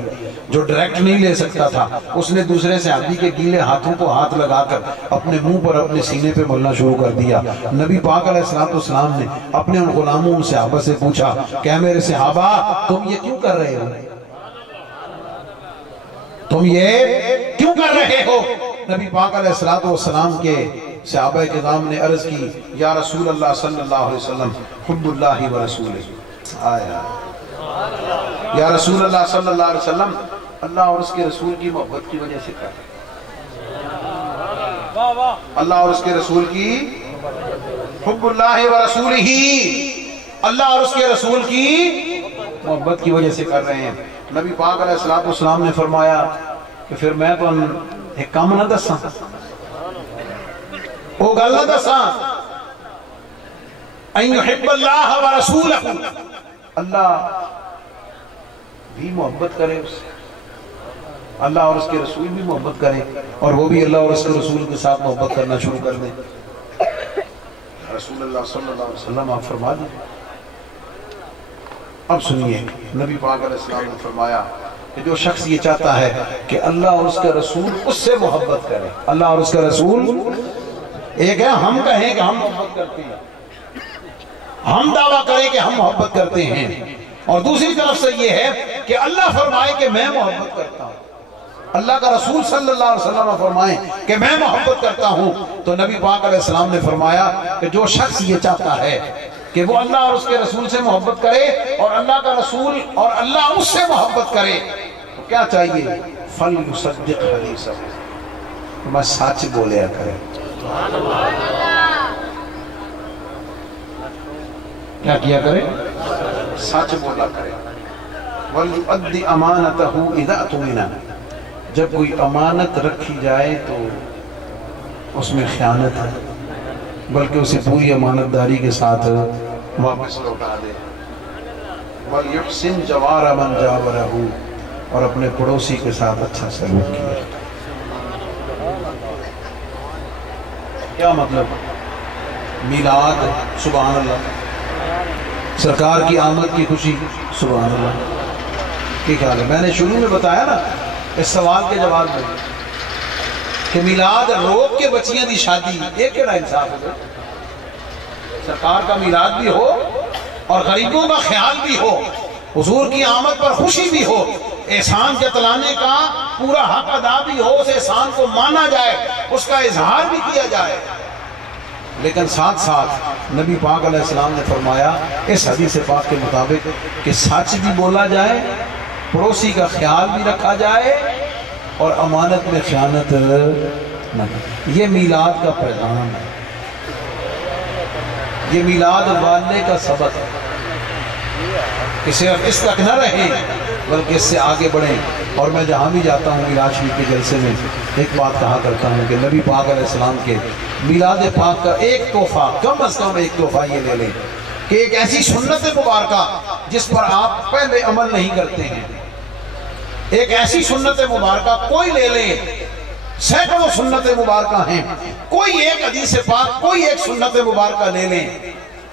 جو ڈائریکٹ نہیں لے سکتا تھا اس نے دوسرے صحابی کے گیلے ہاتھوں کو ہاتھ لگا کر اپنے منہ پر اپنے سینے پہ ملنا شروع کر دیا. نبی پاک علیہ السلام نے اپنے ان غلاموں ان صحابہ سے پوچھا کہ اے میرے صحابہ تم یہ کیوں کر رہے ہو, تم یہ کیوں کر رہے ہو؟ نبی پاک علیہ السلام کے صحابہ کرام نے عرض کی یا رسول اللہ صلی اللہ علیہ وسلم حب اللہ و رسولہ, آیا یا رسول اللہ صلی اللہ علیہ وسلم اللہ اور اس کے رسول کی محبت کی وجہ سے کر, اللہ اور اس کے رسول کی حب اللہ و رسولہ, اللہ اور اس کے رسول کی محبت کی وجہ سے کر رہے ہیں. نبی پاک علیہ السلام نے فرمایا کہ پھر میں تو ایک کام نہ دساں, وہ گل نہ دساں ان یحب اللہ و رسولہ, اللہ بھی محبت کرے اس سے, اللہ اور اس کے رسول بھی محبت کریں اور وہ بھی اللہ اور اس کے رسول کے ساتھ محبت کرنا شروع کر دیں. رسول اللہ صلی اللہ علیہ وسلم آپ فرما دیں. اب سنیے نبی پاک علیہ السلام نے فرمایا کہ جو شخص یہ چاہتا ہے کہ اللہ اور اس کا رسول اس سے محبت کرے, اللہ اور اس کا رسول ایک ہے ہم کہیں کہ ہم محبت کرتے ہیں, ہم دعویٰ کریں کہ ہم محبت کرتے ہیں, اور دوسری طرف سے یہ ہے کہ اللہ فرمائے کہ میں محبت کرتا ہوں, اللہ کا رسول صلی اللہ علیہ وسلم فرمائیں کہ میں محبت کرتا ہوں. تو نبی پاک علیہ السلام نے فرمایا کہ جو شخص یہ چاہتا ہے کہ وہ اللہ اور اس کے رسول سے محبت کرے اور اللہ کا رسول اور اللہ اس سے محبت کرے تو کیا چاہیے؟ فَلْيُصَدِّقْ حَدِيثَهُ, میں سچ بولیا کرے. کیا کیا کرے؟ سچ بولا کرے. وَلْيُؤَدِّ أَمَانَتَهُ إِذَا اؤْتُمِنَ, جب کوئی امانت رکھی جائے تو اس میں خیانت ہے, بلکہ اسے پوری امانت داری کے ساتھ واپس لوٹا دے. وَلْيُحْسِنْ جَوَارَ مَنْ جَاوَرَهُ, اور اپنے پڑوسی کے ساتھ اچھا سلوک کیا. کیا مطلب؟ میلاد سبحان اللہ, سرکار کی آمد کی خوشی سبحان اللہ. کی خیال ہے؟ میں نے شروع میں بتایا نا اس سوال کے جواب میں کہ میلاد روک کے بچیاں دی شادی ایک کیڑا انصاف ہو, سرکار کا میلاد بھی ہو اور غریبوں کا خیال بھی ہو, حضور کی آمد پر خوشی بھی ہو, احسان جتلانے کا پورا حق ادا بھی ہو, اس احسان کو مانا جائے, اس کا اظہار بھی کیا جائے. لیکن ساتھ ساتھ نبی پاک علیہ السلام نے فرمایا اس حدیث پاک کے مطابق کہ سچ بھی بولا جائے, پڑوسی کا خیال بھی رکھا جائے اور امانت میں خیانت نہ. یہ میلاد کا پیغام ہے, یہ میلاد والے کا سبق ہے کہ صرف اس تک نہ رہیں بلکہ اس سے آگے بڑھیں. اور میں جہاں بھی جاتا ہوں میلاد شریف کے جلسے میں ایک بات کہا کرتا ہوں کہ نبی پاک علیہ السلام کے میلاد پاک کا ایک تحفہ, کم از کم ایک تحفہ یہ لے لیں کہ ایک ایسی سنت مبارکہ جس پر آپ پہلے عمل نہیں کرتے ہیں, ایک ایسی سنت مبارکہ کوئی لے لیں. سینکڑوں سنت مبارکہ ہیں, کوئی ایک حدیث پاک, کوئی ایک سنت مبارکہ لے لیں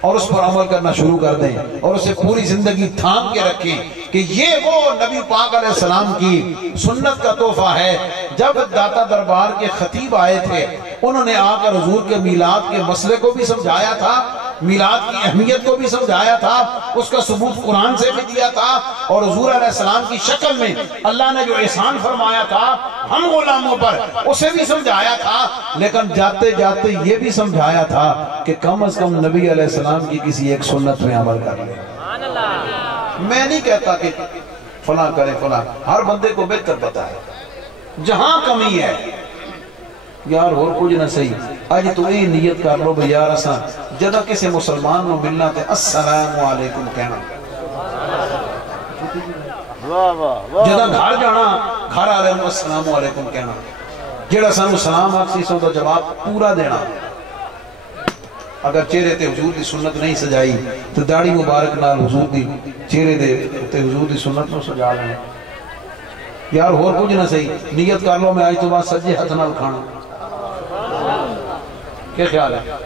اور اس پر عمل کرنا شروع کر دیں اور اسے پوری زندگی تھام کے رکھیں کہ یہ وہ نبی پاک علیہ السلام کی سنت کا تحفہ ہے. جب داتا دربار کے خطیب آئے تھے انہوں نے آ کر حضور کے میلاد کے مسئلے کو بھی سمجھایا تھا, میلاد کی اہمیت کو بھی سمجھایا تھا, اس کا ثبوت قرآن سے بھی دیا تھا, اور حضور علیہ السلام کی شکل میں اللہ نے جو احسان فرمایا تھا ہم غلاموں پر اسے بھی سمجھایا تھا. لیکن جاتے جاتے یہ بھی سمجھایا تھا کہ کم از کم نبی علیہ السلام کی کسی ایک سنت میں عمل کر لیں. میں نہیں کہتا کہ فلاں کرے فلاں, ہر بندے کو بہتر پتا ہے. جہاں کمی ہے یار اور کچھ نہ صحیح, آج تو یہ نیت کر لو بھئی یار اساں جدہ کسی مسلمان نو ملنا تے السلام علیکم کہنا, جدہ گھر جانا ہر عالم السلام علیکم کہنا، جیڑا سانو سلام آکسی سو دا جواب پورا دینا۔ اگر چہرے تے حضور دی سنت نہیں سجائی تو داڑھی مبارک نال حضور دی چہرے دے تے حضور دی سنت نو سجا لینا۔ یار اور کچھ نہ صحیح، نیت کر لو میں آج تو بعد سجے ہاتھ نال کھانا، کیا خیال ہے؟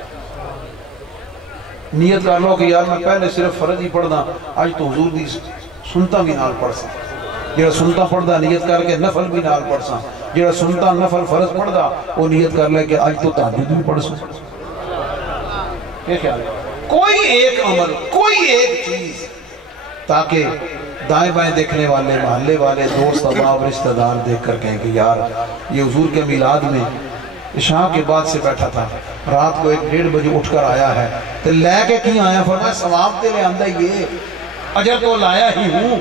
نیت کر لو کہ یار میں پہلے صرف فرض ہی پڑھنا، آج تو حضور دی سنتا بھی نال پڑھ سا، جیڑا سنتا پڑھدا نیت کر کے نفل بھی نال پڑھ سا، جیڑا سنتا نفل فرض پڑھدا وہ نیت کر لے کہ آج تو تہجد بھی پڑھ سا۔ کیا خیال ہے؟ کوئی ایک عمل، کوئی ایک چیز، تاکہ دائیں بائیں دیکھنے والے، محلے والے، دوست احباب، رشتہ دار دیکھ کر کہیں کہ یار یہ حضور کے میلاد میں عشاء کے بعد سے بیٹھا تھا، رات کو 1-1:30 بجے اٹھ کر آیا ہے، تو لے کے کیوں آیا؟ فرمایا ثواب تے لے آندہ یہ اجر تو لایا ہی ہوں،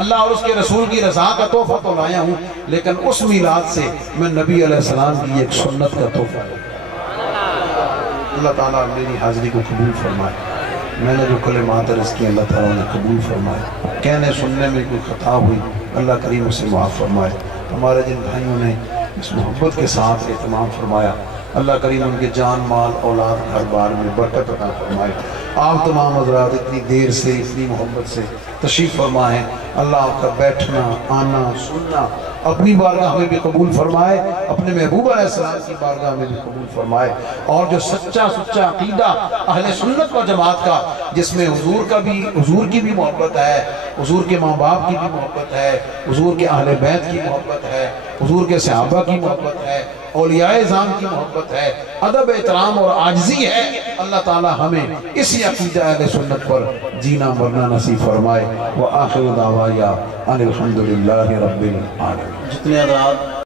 اللہ اور اس کے رسول کی رضا کا تحفہ تو لایا ہوں، لیکن اس میلاد سے میں نبی علیہ السلام کی ایک سنت کا تحفہ لوں۔ اللہ تعالیٰ میری حاضری کو قبول فرمائے، میں نے جو کلمات عرض کی اللہ تعالیٰ نے قبول فرمائے، کہنے سننے میں کوئی خطا ہوئی اللہ کریم اسے معاف فرمائے۔ ہمارے جن بھائیوں نے اس محبت کے ساتھ اہتمام فرمایا، اللہ کریم ان کے جان مال اولاد گھر بار میں برکت عطا فرمائے۔ آپ تمام حضرات اتنی دیر سے اتنی محبت سے تشریف فرمائیں، اللہ آپ کا بیٹھنا آنا سننا اپنی بارگاہ میں بھی قبول فرمائے، اپنے محبوب علیہ السلام کی بارگاہ میں بھی قبول فرمائے، اور جو سچا عقیدہ اہل سنت و جماعت کا، جس میں حضور کی بھی محبت ہے، حضور کے ماں باپ کی بھی محبت ہے، حضور کے اہل بیت کی محبت ہے، حضور کے صحابہ کی محبت ہے، اولیاء اعظام کی محبت ہے، ادب احترام اور عاجزی ہے، اللہ تعالی ہمیں اسی عقیدہ اہل سنت پر جینا مرنا نصیب فرمائے۔ وآخر دعوایا ان الحمدللہ رب العالمین۔ جتنے حضرات